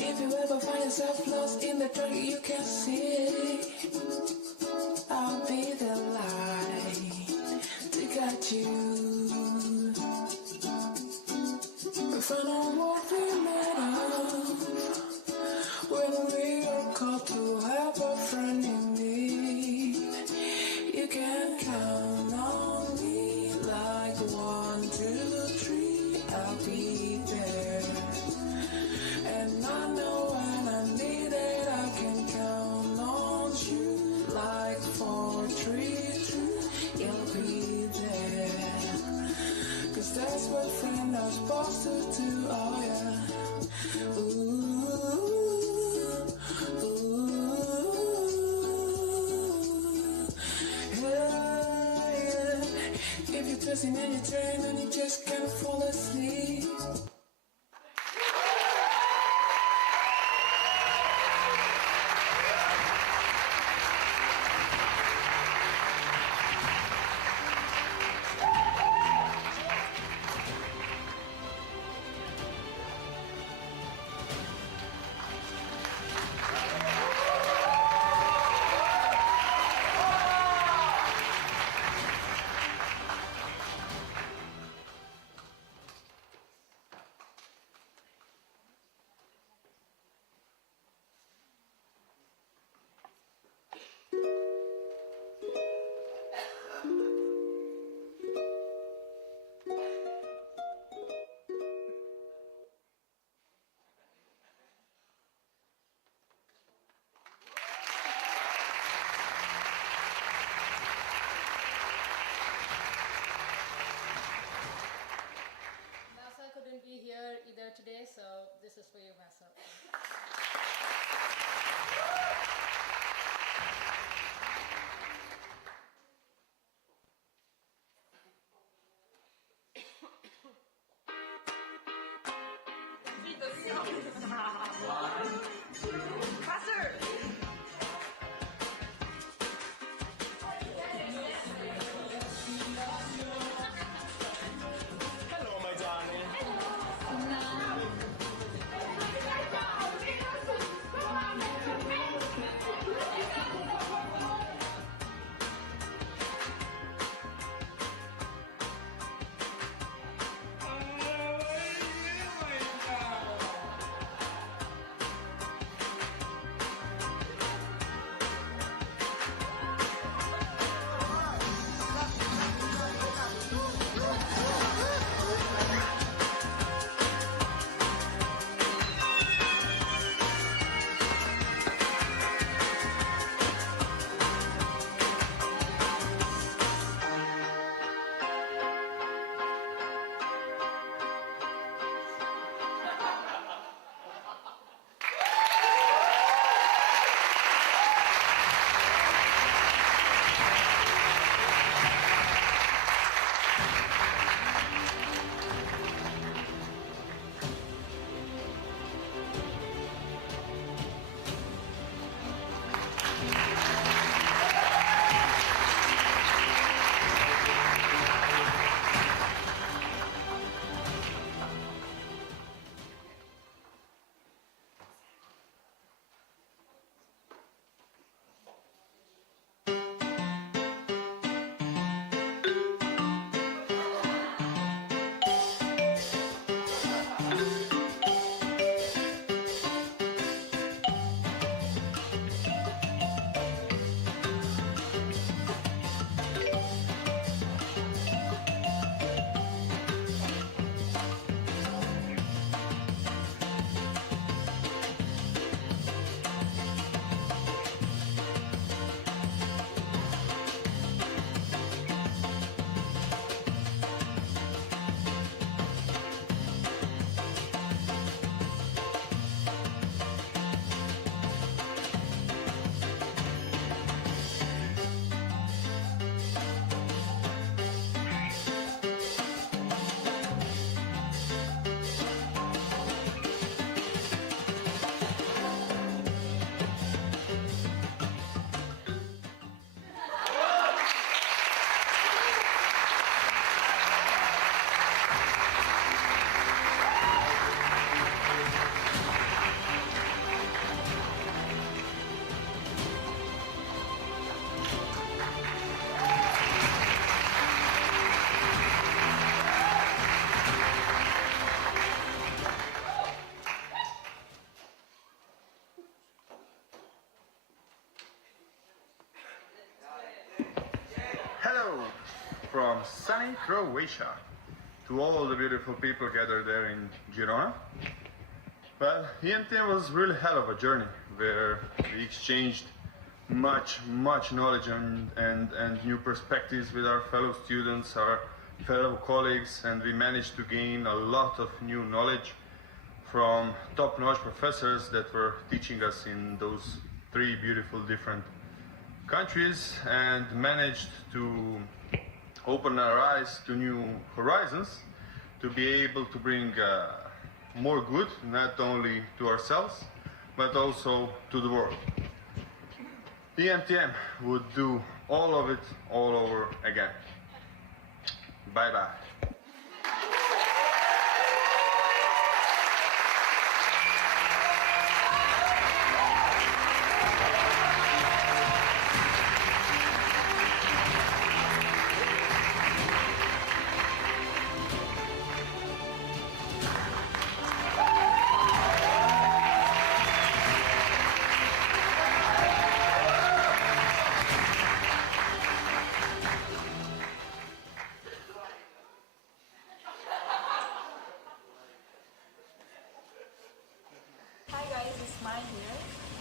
If you ever find yourself lost in the dark you can't see, I'll be the light to guide you. Find out what we made of when we are called to have a friend in need. You can count on me like 1, 2, 3. I'll be there. And I know when I need it, I can count on you like 4, 3, 2. You'll be there. 'Cause that's what friends are supposed to do, oh yeah. Ooh, yeah, yeah. If you're tossing and you're turning and you just can't fall asleep. Couldn't be here either today, so this is for you, Massa. Faster! Hello, my darling. from sunny Croatia to all the beautiful people gathered there in Girona. Well, EMTM was really hell of a journey where we exchanged much knowledge and new perspectives with our fellow students, our fellow colleagues, and we managed to gain a lot of new knowledge from top-notch professors that were teaching us in those 3 beautiful different countries, and managed to open our eyes to new horizons, to be able to bring more good, not only to ourselves, but also to the world. EMTM would do all of it all over again. Bye-bye. Hi guys, it's Mai here.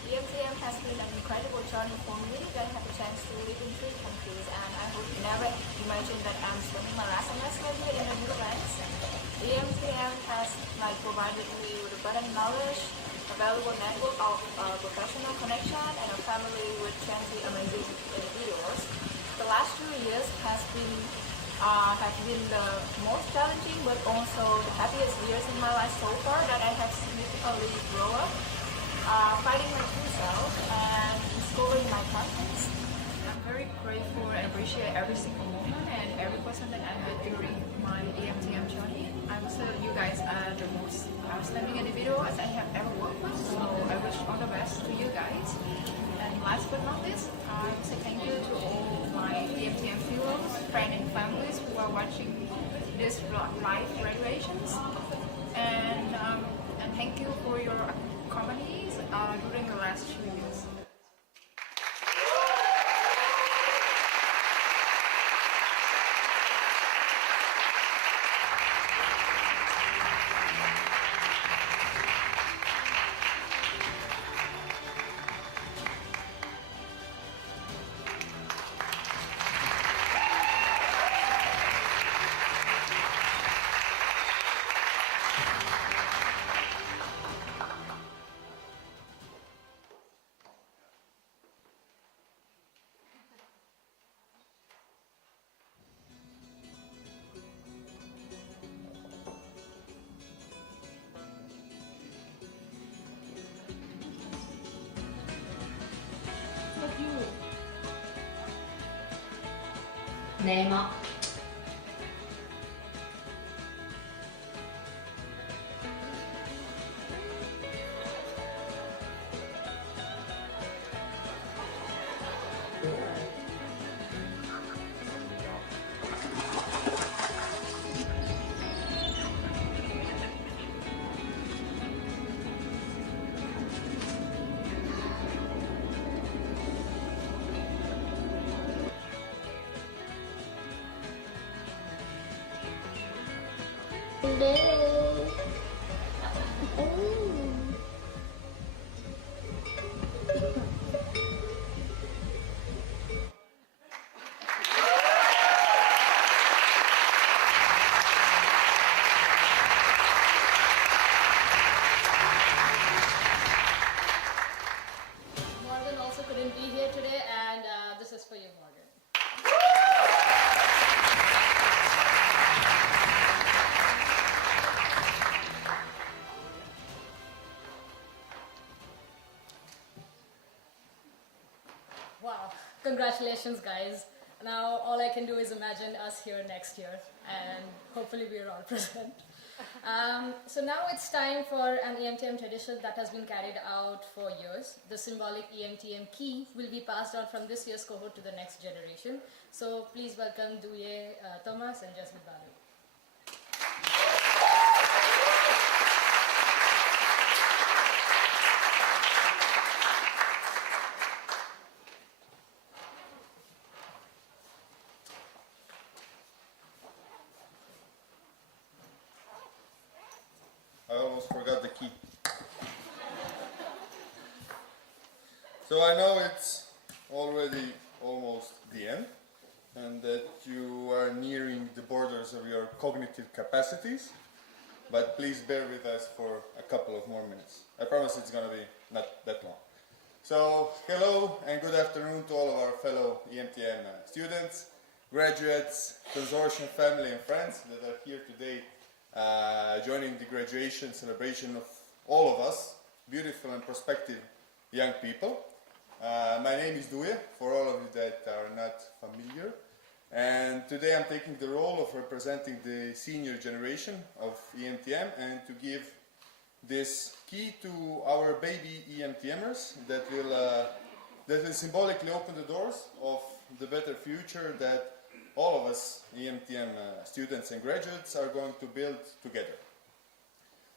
EMTM has been an incredible journey for me that I had the chance to live in 3 countries, and I would never imagine that I'm spending my last semester here in a new place. EMTM has provided me with a better knowledge, a valuable network of professional connection, and a family with 20 amazing individuals. The last 2 years have been the most challenging but also the happiest years in my life so far, that I have significantly grown up, finding my true self and discovering my passions. I'm very grateful and appreciate every single moment and every person that I met during my EMTM journey. I would say that you guys are the most outstanding individuals I have ever worked with, so I wish all the best to you guys. And last but not least, I would say thank you to all my EMTM fellows, friends and families who are watching this live graduations. And thank you for your companies during the last 2 years. 네, 막. Morgan also couldn't be here today, and this is for you, Morgan. Wow, congratulations guys. Now all I can do is imagine us here next year, and hopefully we're all present. So now it's time for an EMTM tradition that has been carried out for years. The symbolic EMTM key will be passed on from this year's cohort to the next generation. So please welcome Duye, Thomas and Jasmine Balu. So I know it's already almost the end, and that you are nearing the borders of your cognitive capacities, but please bear with us for a couple of more minutes. I promise it's going to be not that long. So, hello and good afternoon to all of our fellow EMTM students, graduates, consortium family and friends that are here today joining the graduation celebration of all of us, beautiful and prospective young people. My name is Duje, for all of you that are not familiar, and today I'm taking the role of representing the senior generation of EMTM and to give this key to our baby EMTMers that will symbolically open the doors of the better future that all of us EMTM students and graduates are going to build together.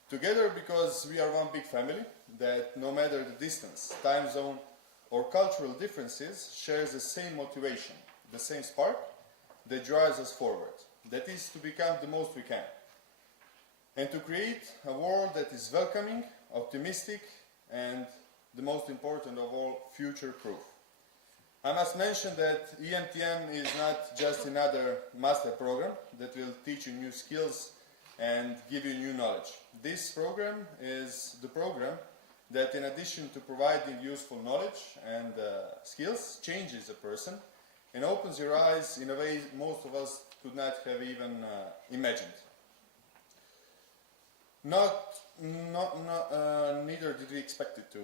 Together because we are one big family that no matter the distance, time zone or cultural differences shares the same motivation, the same spark that drives us forward. That is to become the most we can. And to create a world that is welcoming, optimistic, and the most important of all, future-proof. I must mention that EMTM is not just another master program that will teach you new skills and give you new knowledge. This program is the program that, in addition to providing useful knowledge and skills, changes a person and opens your eyes in a way most of us could not have even imagined. Neither did we expect it to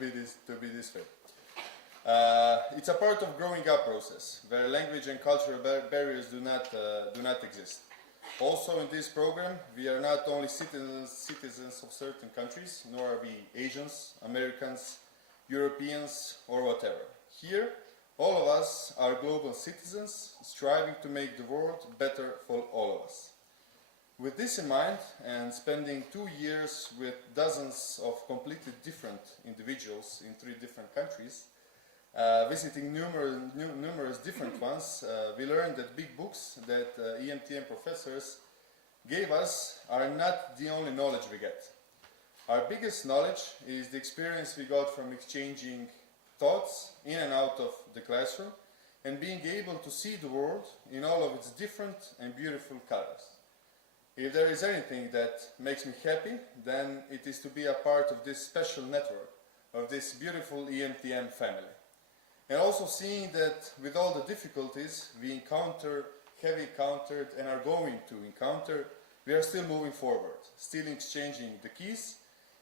be this way. It's a part of growing up process where language and cultural barriers do not exist. Also in this program, we are not only citizens of certain countries, nor are we Asians, Americans, Europeans, or whatever. Here, all of us are global citizens striving to make the world better for all of us. With this in mind, and spending 2 years with dozens of completely different individuals in 3 different countries, visiting numerous different ones, we learned that big books that EMTM professors gave us are not the only knowledge we get. Our biggest knowledge is the experience we got from exchanging thoughts in and out of the classroom and being able to see the world in all of its different and beautiful colors. If there is anything that makes me happy, then it is to be a part of this special network, of this beautiful EMTM family. And also seeing that with all the difficulties we have encountered and are going to encounter, we are still moving forward, still exchanging the keys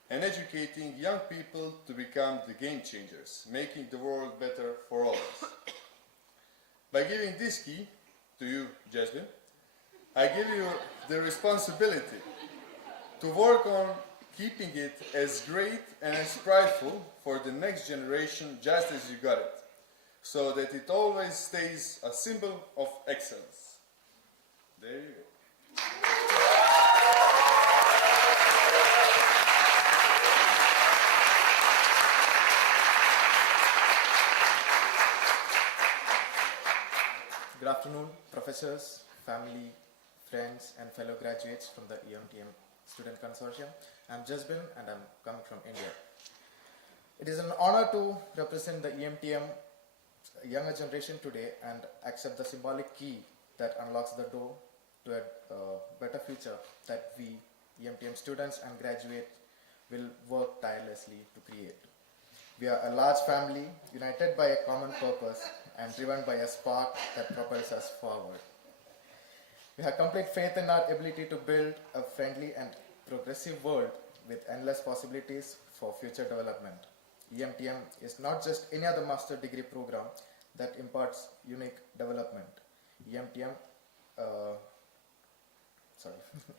and educating young people to become the game changers, making the world better for all of us. By giving this key to you, Jasmine, I give you the responsibility to work on keeping it as great and as prideful for the next generation just as you got it, so that it always stays a symbol of excellence. There you go. Good afternoon, professors, family, friends, and fellow graduates from the EMTM Student Consortium. I'm Jasbin and I'm coming from India. It is an honor to represent the EMTM younger generation today and accept the symbolic key that unlocks the door to a better future that we EMTM students and graduates will work tirelessly to create. We are a large family united by a common purpose and driven by a spark that propels us forward. We have complete faith in our ability to build a friendly and progressive world with endless possibilities for future development. EMTM is not just any other master degree program that imparts unique development. EMTM,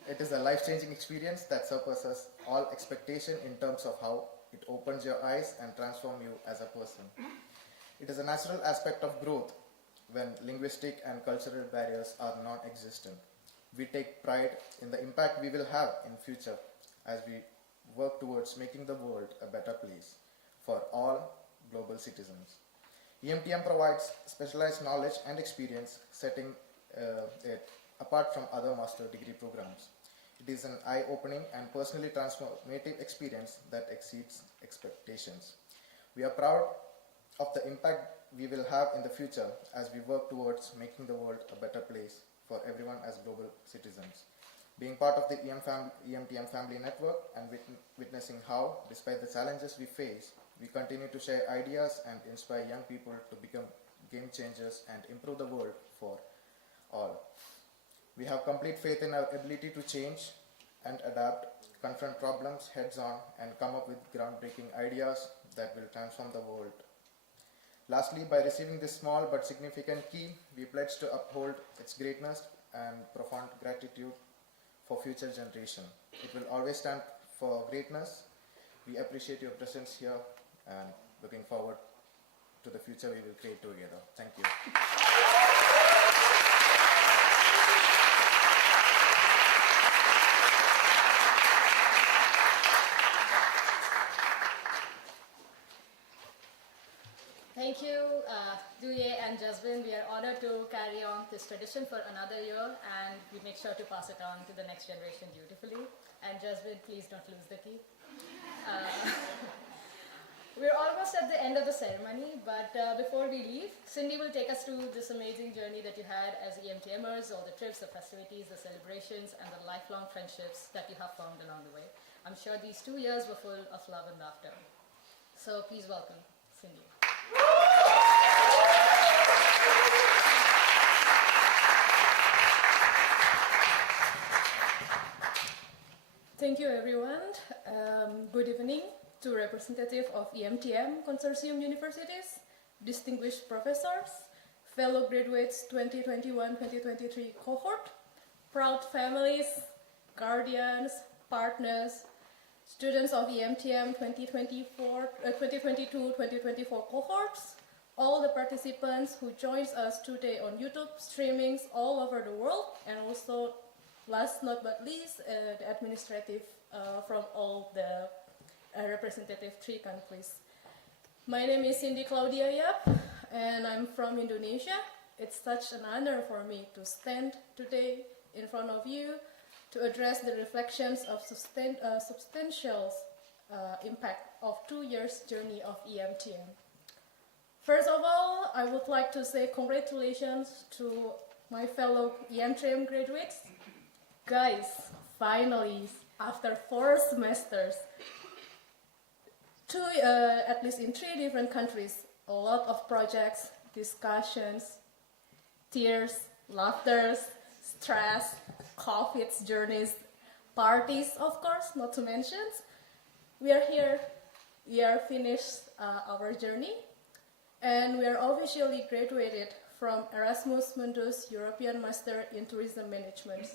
it is a life-changing experience that surpasses all expectation in terms of how it opens your eyes and transforms you as a person. It is a natural aspect of growth when linguistic and cultural barriers are non-existent. We take pride in the impact we will have in future as we work towards making the world a better place for all global citizens. EMTM provides specialized knowledge and experience, setting it apart from other master degree programs. It is an eye-opening and personally transformative experience that exceeds expectations. We are proud of the impact we will have in the future as we work towards making the world a better place for everyone as global citizens. Being part of the EMTM family network and witnessing how, despite the challenges we face, we continue to share ideas and inspire young people to become game changers and improve the world for all. We have complete faith in our ability to change and adapt, confront problems heads on, and come up with groundbreaking ideas that will transform the world. Lastly, by receiving this small but significant key, we pledge to uphold its greatness and profound gratitude for future generations. It will always stand for greatness. We appreciate your presence here and looking forward to the future we will create together. Thank you. Thank you, Duye and Jasmine. We are honored to carry on this tradition for another year, and we make sure to pass it on to the next generation beautifully. And Jasmine, please don't lose the key. We're almost at the end of the ceremony, but before we leave, Cindy will take us through this amazing journey that you had as EMTMers, all the trips, the festivities, the celebrations, and the lifelong friendships that you have formed along the way. I'm sure these 2 years were full of love and laughter. So please welcome Cindy. Thank you, everyone. Good evening to representatives of EMTM Consortium Universities, distinguished professors, fellow graduates 2021-2023 cohort, proud families, guardians, partners, students of EMTM 2022-2024 cohorts, all the participants who joins us today on YouTube streamings all over the world, and also, last not but least, the administrative from all the representative 3 countries. My name is Cindy Claudia Yap, and I'm from Indonesia. It's such an honor for me to stand today in front of you to address the reflections of substantial impact of 2 years journey of EMTM. First of all, I would like to say congratulations to my fellow EMTM graduates. Guys, finally, after 4 semesters, at least in 3 different countries, a lot of projects, discussions, tears, laughters, stress, COVID's journeys, parties, of course, not to mention. We are here, we are finished our journey, and we are officially graduated from Erasmus Mundus European Master in Tourism Management.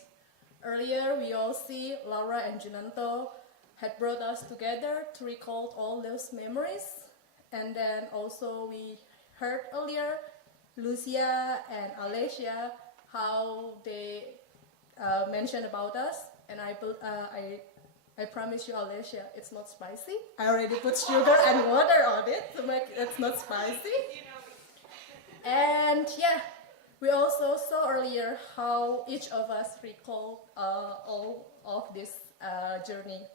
Earlier, we all see Laura and Junanto had brought us together to recall all those memories. And then also we heard earlier Lucia and Alessia, how they mentioned about us. And I promise you, Alessia, it's not spicy. I already put sugar and water on it to make it not spicy. And yeah, we also saw earlier how each of us recalled all of this journey.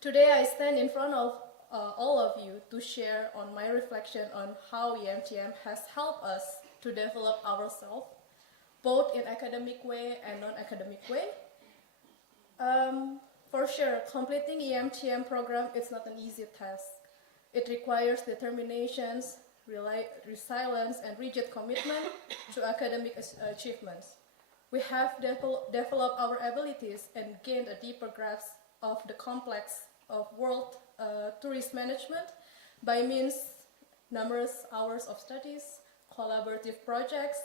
Today I stand in front of all of you to share on my reflection on how EMTM has helped us to develop ourselves, both in academic way and non-academic way. For sure, completing EMTM program is not an easy task. It requires determination, resilience, and rigid commitment to academic achievements. We have developed our abilities and gained a deeper grasp of the complex of world tourist management by means numerous hours of studies, collaborative projects,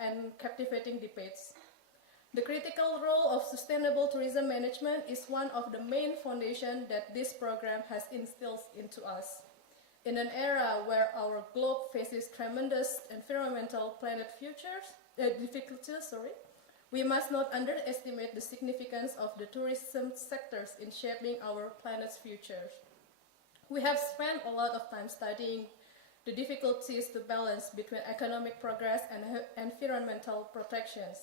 and captivating debates. The critical role of sustainable tourism management is one of the main foundations that this program has instilled into us. In an era where our globe faces tremendous environmental difficulties, we must not underestimate the significance of the tourism sectors in shaping our planet's future. We have spent a lot of time studying the difficulties to balance between economic progress and environmental protections.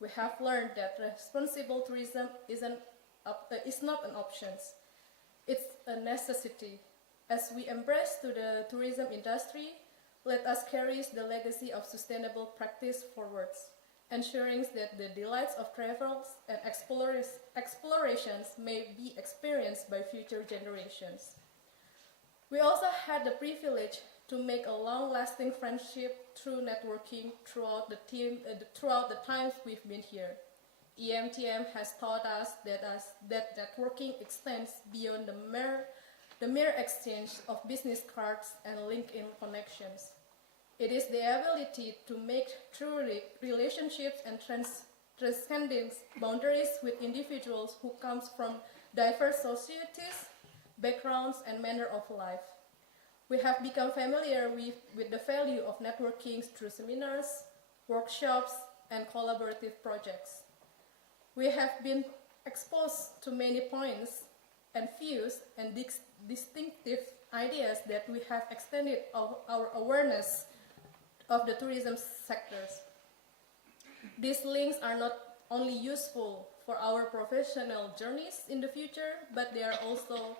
We have learned that responsible tourism is not an option. It's a necessity. As we embrace to the tourism industry, let us carry the legacy of sustainable practice forwards, ensuring that the delights of travels and explorations may be experienced by future generations. We also had the privilege to make a long-lasting friendship through networking throughout the times we've been here. EMTM has taught us that networking extends beyond the mere exchange of business cards and LinkedIn connections. It is the ability to make true relationships and transcending boundaries with individuals who come from diverse societies, backgrounds, and manner of life. We have become familiar with the value of networking through seminars, workshops, and collaborative projects. We have been exposed to many points and views and distinctive ideas that we have extended our awareness of the tourism sectors. These links are not only useful for our professional journeys in the future, but they are also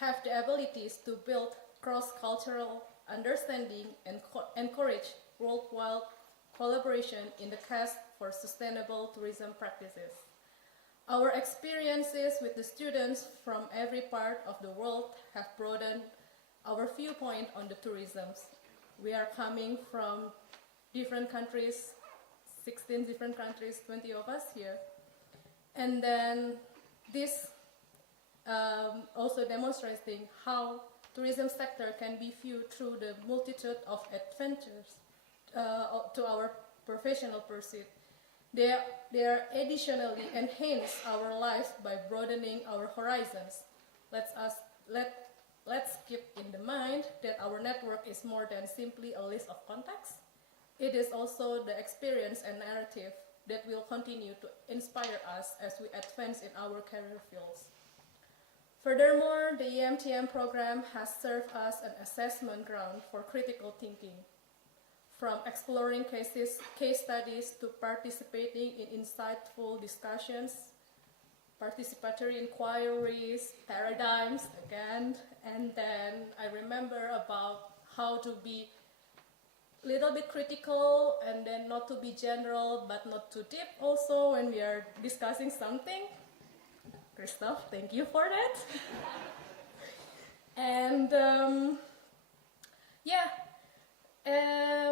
have the abilities to build cross-cultural understanding and encourage worldwide collaboration in the quest for sustainable tourism practices. Our experiences with the students from every part of the world have broadened our viewpoint on the tourism. We are coming from different countries, 16 different countries, 20 of us here. And then this also demonstrating how tourism sector can be viewed through the multitude of adventures to our professional pursuit. They are additionally enhance our lives by broadening our horizons. Let's keep in the mind that our network is more than simply a list of contacts. It is also the experience and narrative that will continue to inspire us as we advance in our career fields. Furthermore, the EMTM program has served as an assessment ground for critical thinking. From exploring case studies to participating in insightful discussions, participatory inquiries, paradigms again, and then I remember about how to be a little bit critical and then not to be general but not too deep also when we are discussing something. Christoph, thank you for that. And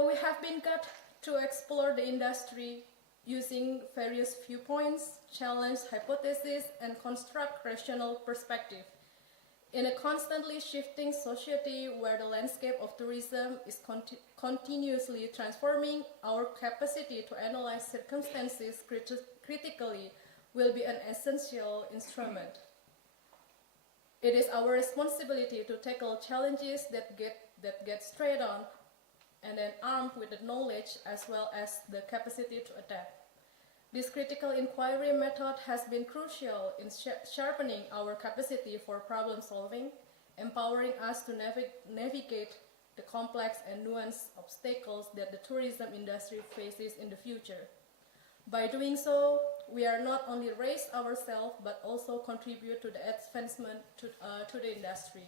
we have been got to explore the industry using various viewpoints, challenge hypotheses, and construct rational perspective. In a constantly shifting society where the landscape of tourism is continuously transforming, our capacity to analyze circumstances critically will be an essential instrument. It is our responsibility to tackle challenges that get straight on and then armed with the knowledge as well as the capacity to adapt. This critical inquiry method has been crucial in sharpening our capacity for problem solving, empowering us to navigate the complex and nuanced obstacles that the tourism industry faces in the future. By doing so, we are not only raise ourselves but also contribute to the advancement to the industry.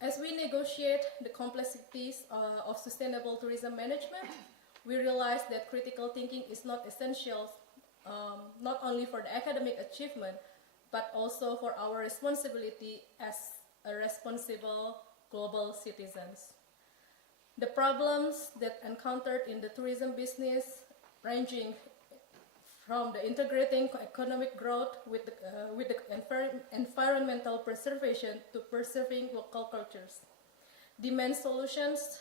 As we negotiate the complexities of sustainable tourism management, we realize that critical thinking is not essential not only for the academic achievement, but also for our responsibility as a responsible global citizens. The problems that encountered in the tourism business, ranging from the integrating economic growth with the environmental preservation to preserving local cultures, demand solutions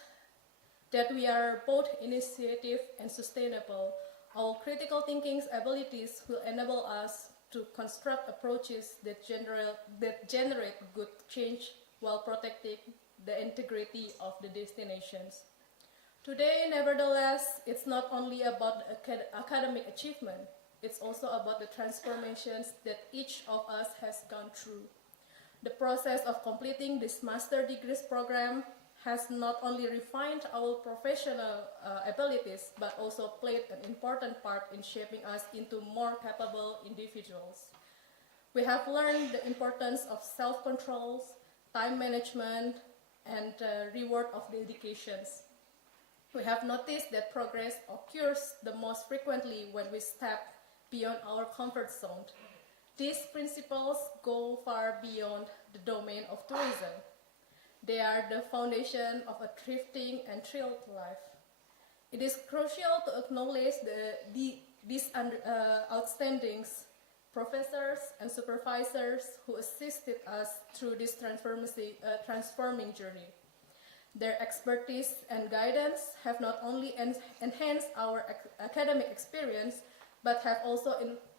that we are both initiative and sustainable. Our critical thinking abilities will enable us to construct approaches that generate good change while protecting the integrity of the destinations. Today, nevertheless, it's not only about academic achievement, it's also about the transformations that each of us has gone through. The process of completing this master degrees program has not only refined our professional abilities, but also played an important part in shaping us into more capable individuals. We have learned the importance of self-control, time management, and reward of dedications. We have noticed that progress occurs the most frequently when we step beyond our comfort zone. These principles go far beyond the domain of tourism. They are the foundation of a thriving and thrilled life. It is crucial to acknowledge these outstanding professors and supervisors who assisted us through this transforming journey. Their expertise and guidance have not only enhanced our academic experience, but have also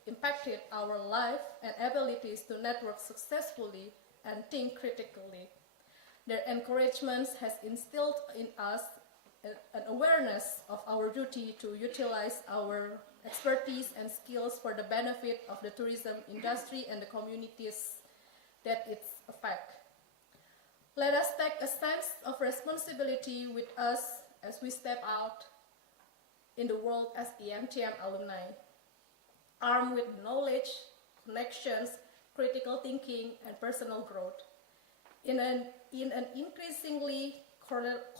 impacted our life and abilities to network successfully and think critically. Their encouragement has instilled in us an awareness of our duty to utilize our expertise and skills for the benefit of the tourism industry and the communities that it affects. Let us take a sense of responsibility with us as we step out in the world as EMTM alumni, armed with knowledge, connections, critical thinking, and personal growth. In an increasingly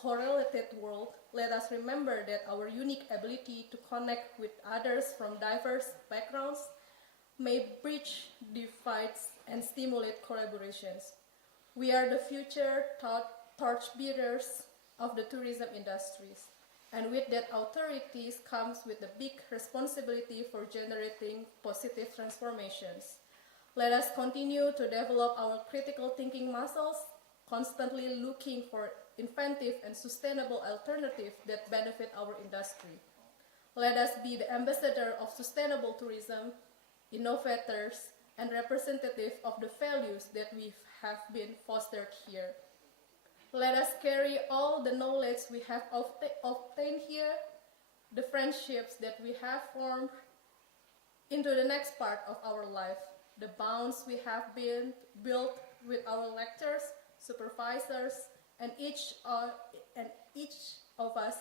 correlated world, let us remember that our unique ability to connect with others from diverse backgrounds may bridge divides and stimulate collaborations. We are the future torchbearers of the tourism industries, and with that authority comes with the big responsibility for generating positive transformations. Let us continue to develop our critical thinking muscles, constantly looking for inventive and sustainable alternatives that benefit our industry. Let us be the ambassador of sustainable tourism, innovators, and representative of the values that we have been fostered here. Let us carry all the knowledge we have obtained here, the friendships that we have formed, into the next part of our life. The bonds we have been built with our lecturers, supervisors, and each of us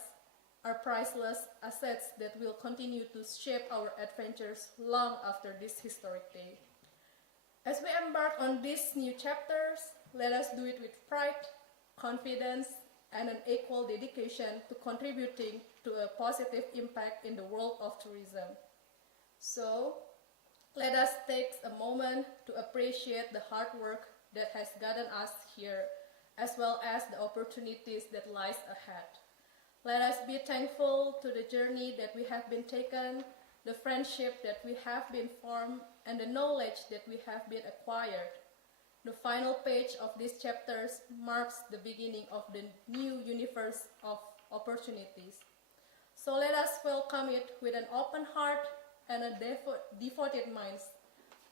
are priceless assets that will continue to shape our adventures long after this historic day. As we embark on these new chapters, let us do it with pride, confidence, and an equal dedication to contributing to a positive impact in the world of tourism. So, let us take a moment to appreciate the hard work that has gotten us here, as well as the opportunities that lies ahead. Let us be thankful to the journey that we have been taken, the friendship that we have been formed, and the knowledge that we have been acquired. The final page of these chapters marks the beginning of the new universe of opportunities. So let us welcome it with an open heart and a devoted minds.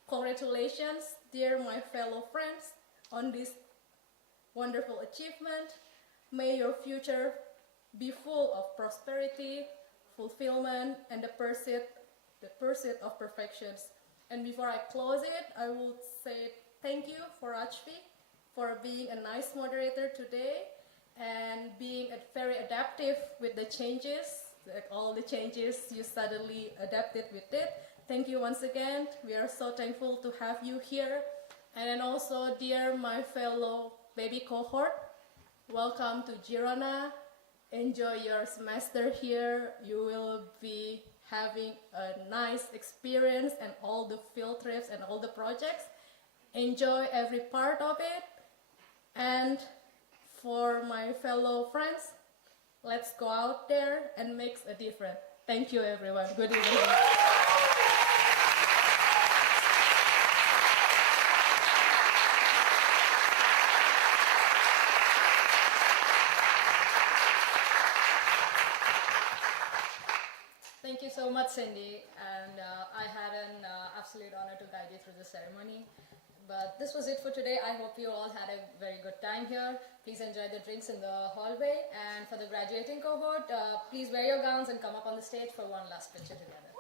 Congratulations, dear my fellow friends, on this wonderful achievement. May your future be full of prosperity, fulfillment, and the pursuit of perfections. And before I close it, I would say thank you for Rajvi for being a nice moderator today and being very adaptive with the changes, like all the changes you suddenly adapted with it. Thank you once again. We are so thankful to have you here. And then also, dear my fellow baby cohort, welcome to Girona. Enjoy your semester here. You will be having a nice experience and all the field trips and all the projects. Enjoy every part of it. And for my fellow friends, let's go out there and make a difference. Thank you, everyone. Good evening. Thank you so much, Cindy, and I had an absolute honor to guide you through the ceremony. But this was it for today. I hope you all had a very good time here. Please enjoy the drinks in the hallway, and for the graduating cohort, please wear your gowns and come up on the stage for one last picture together.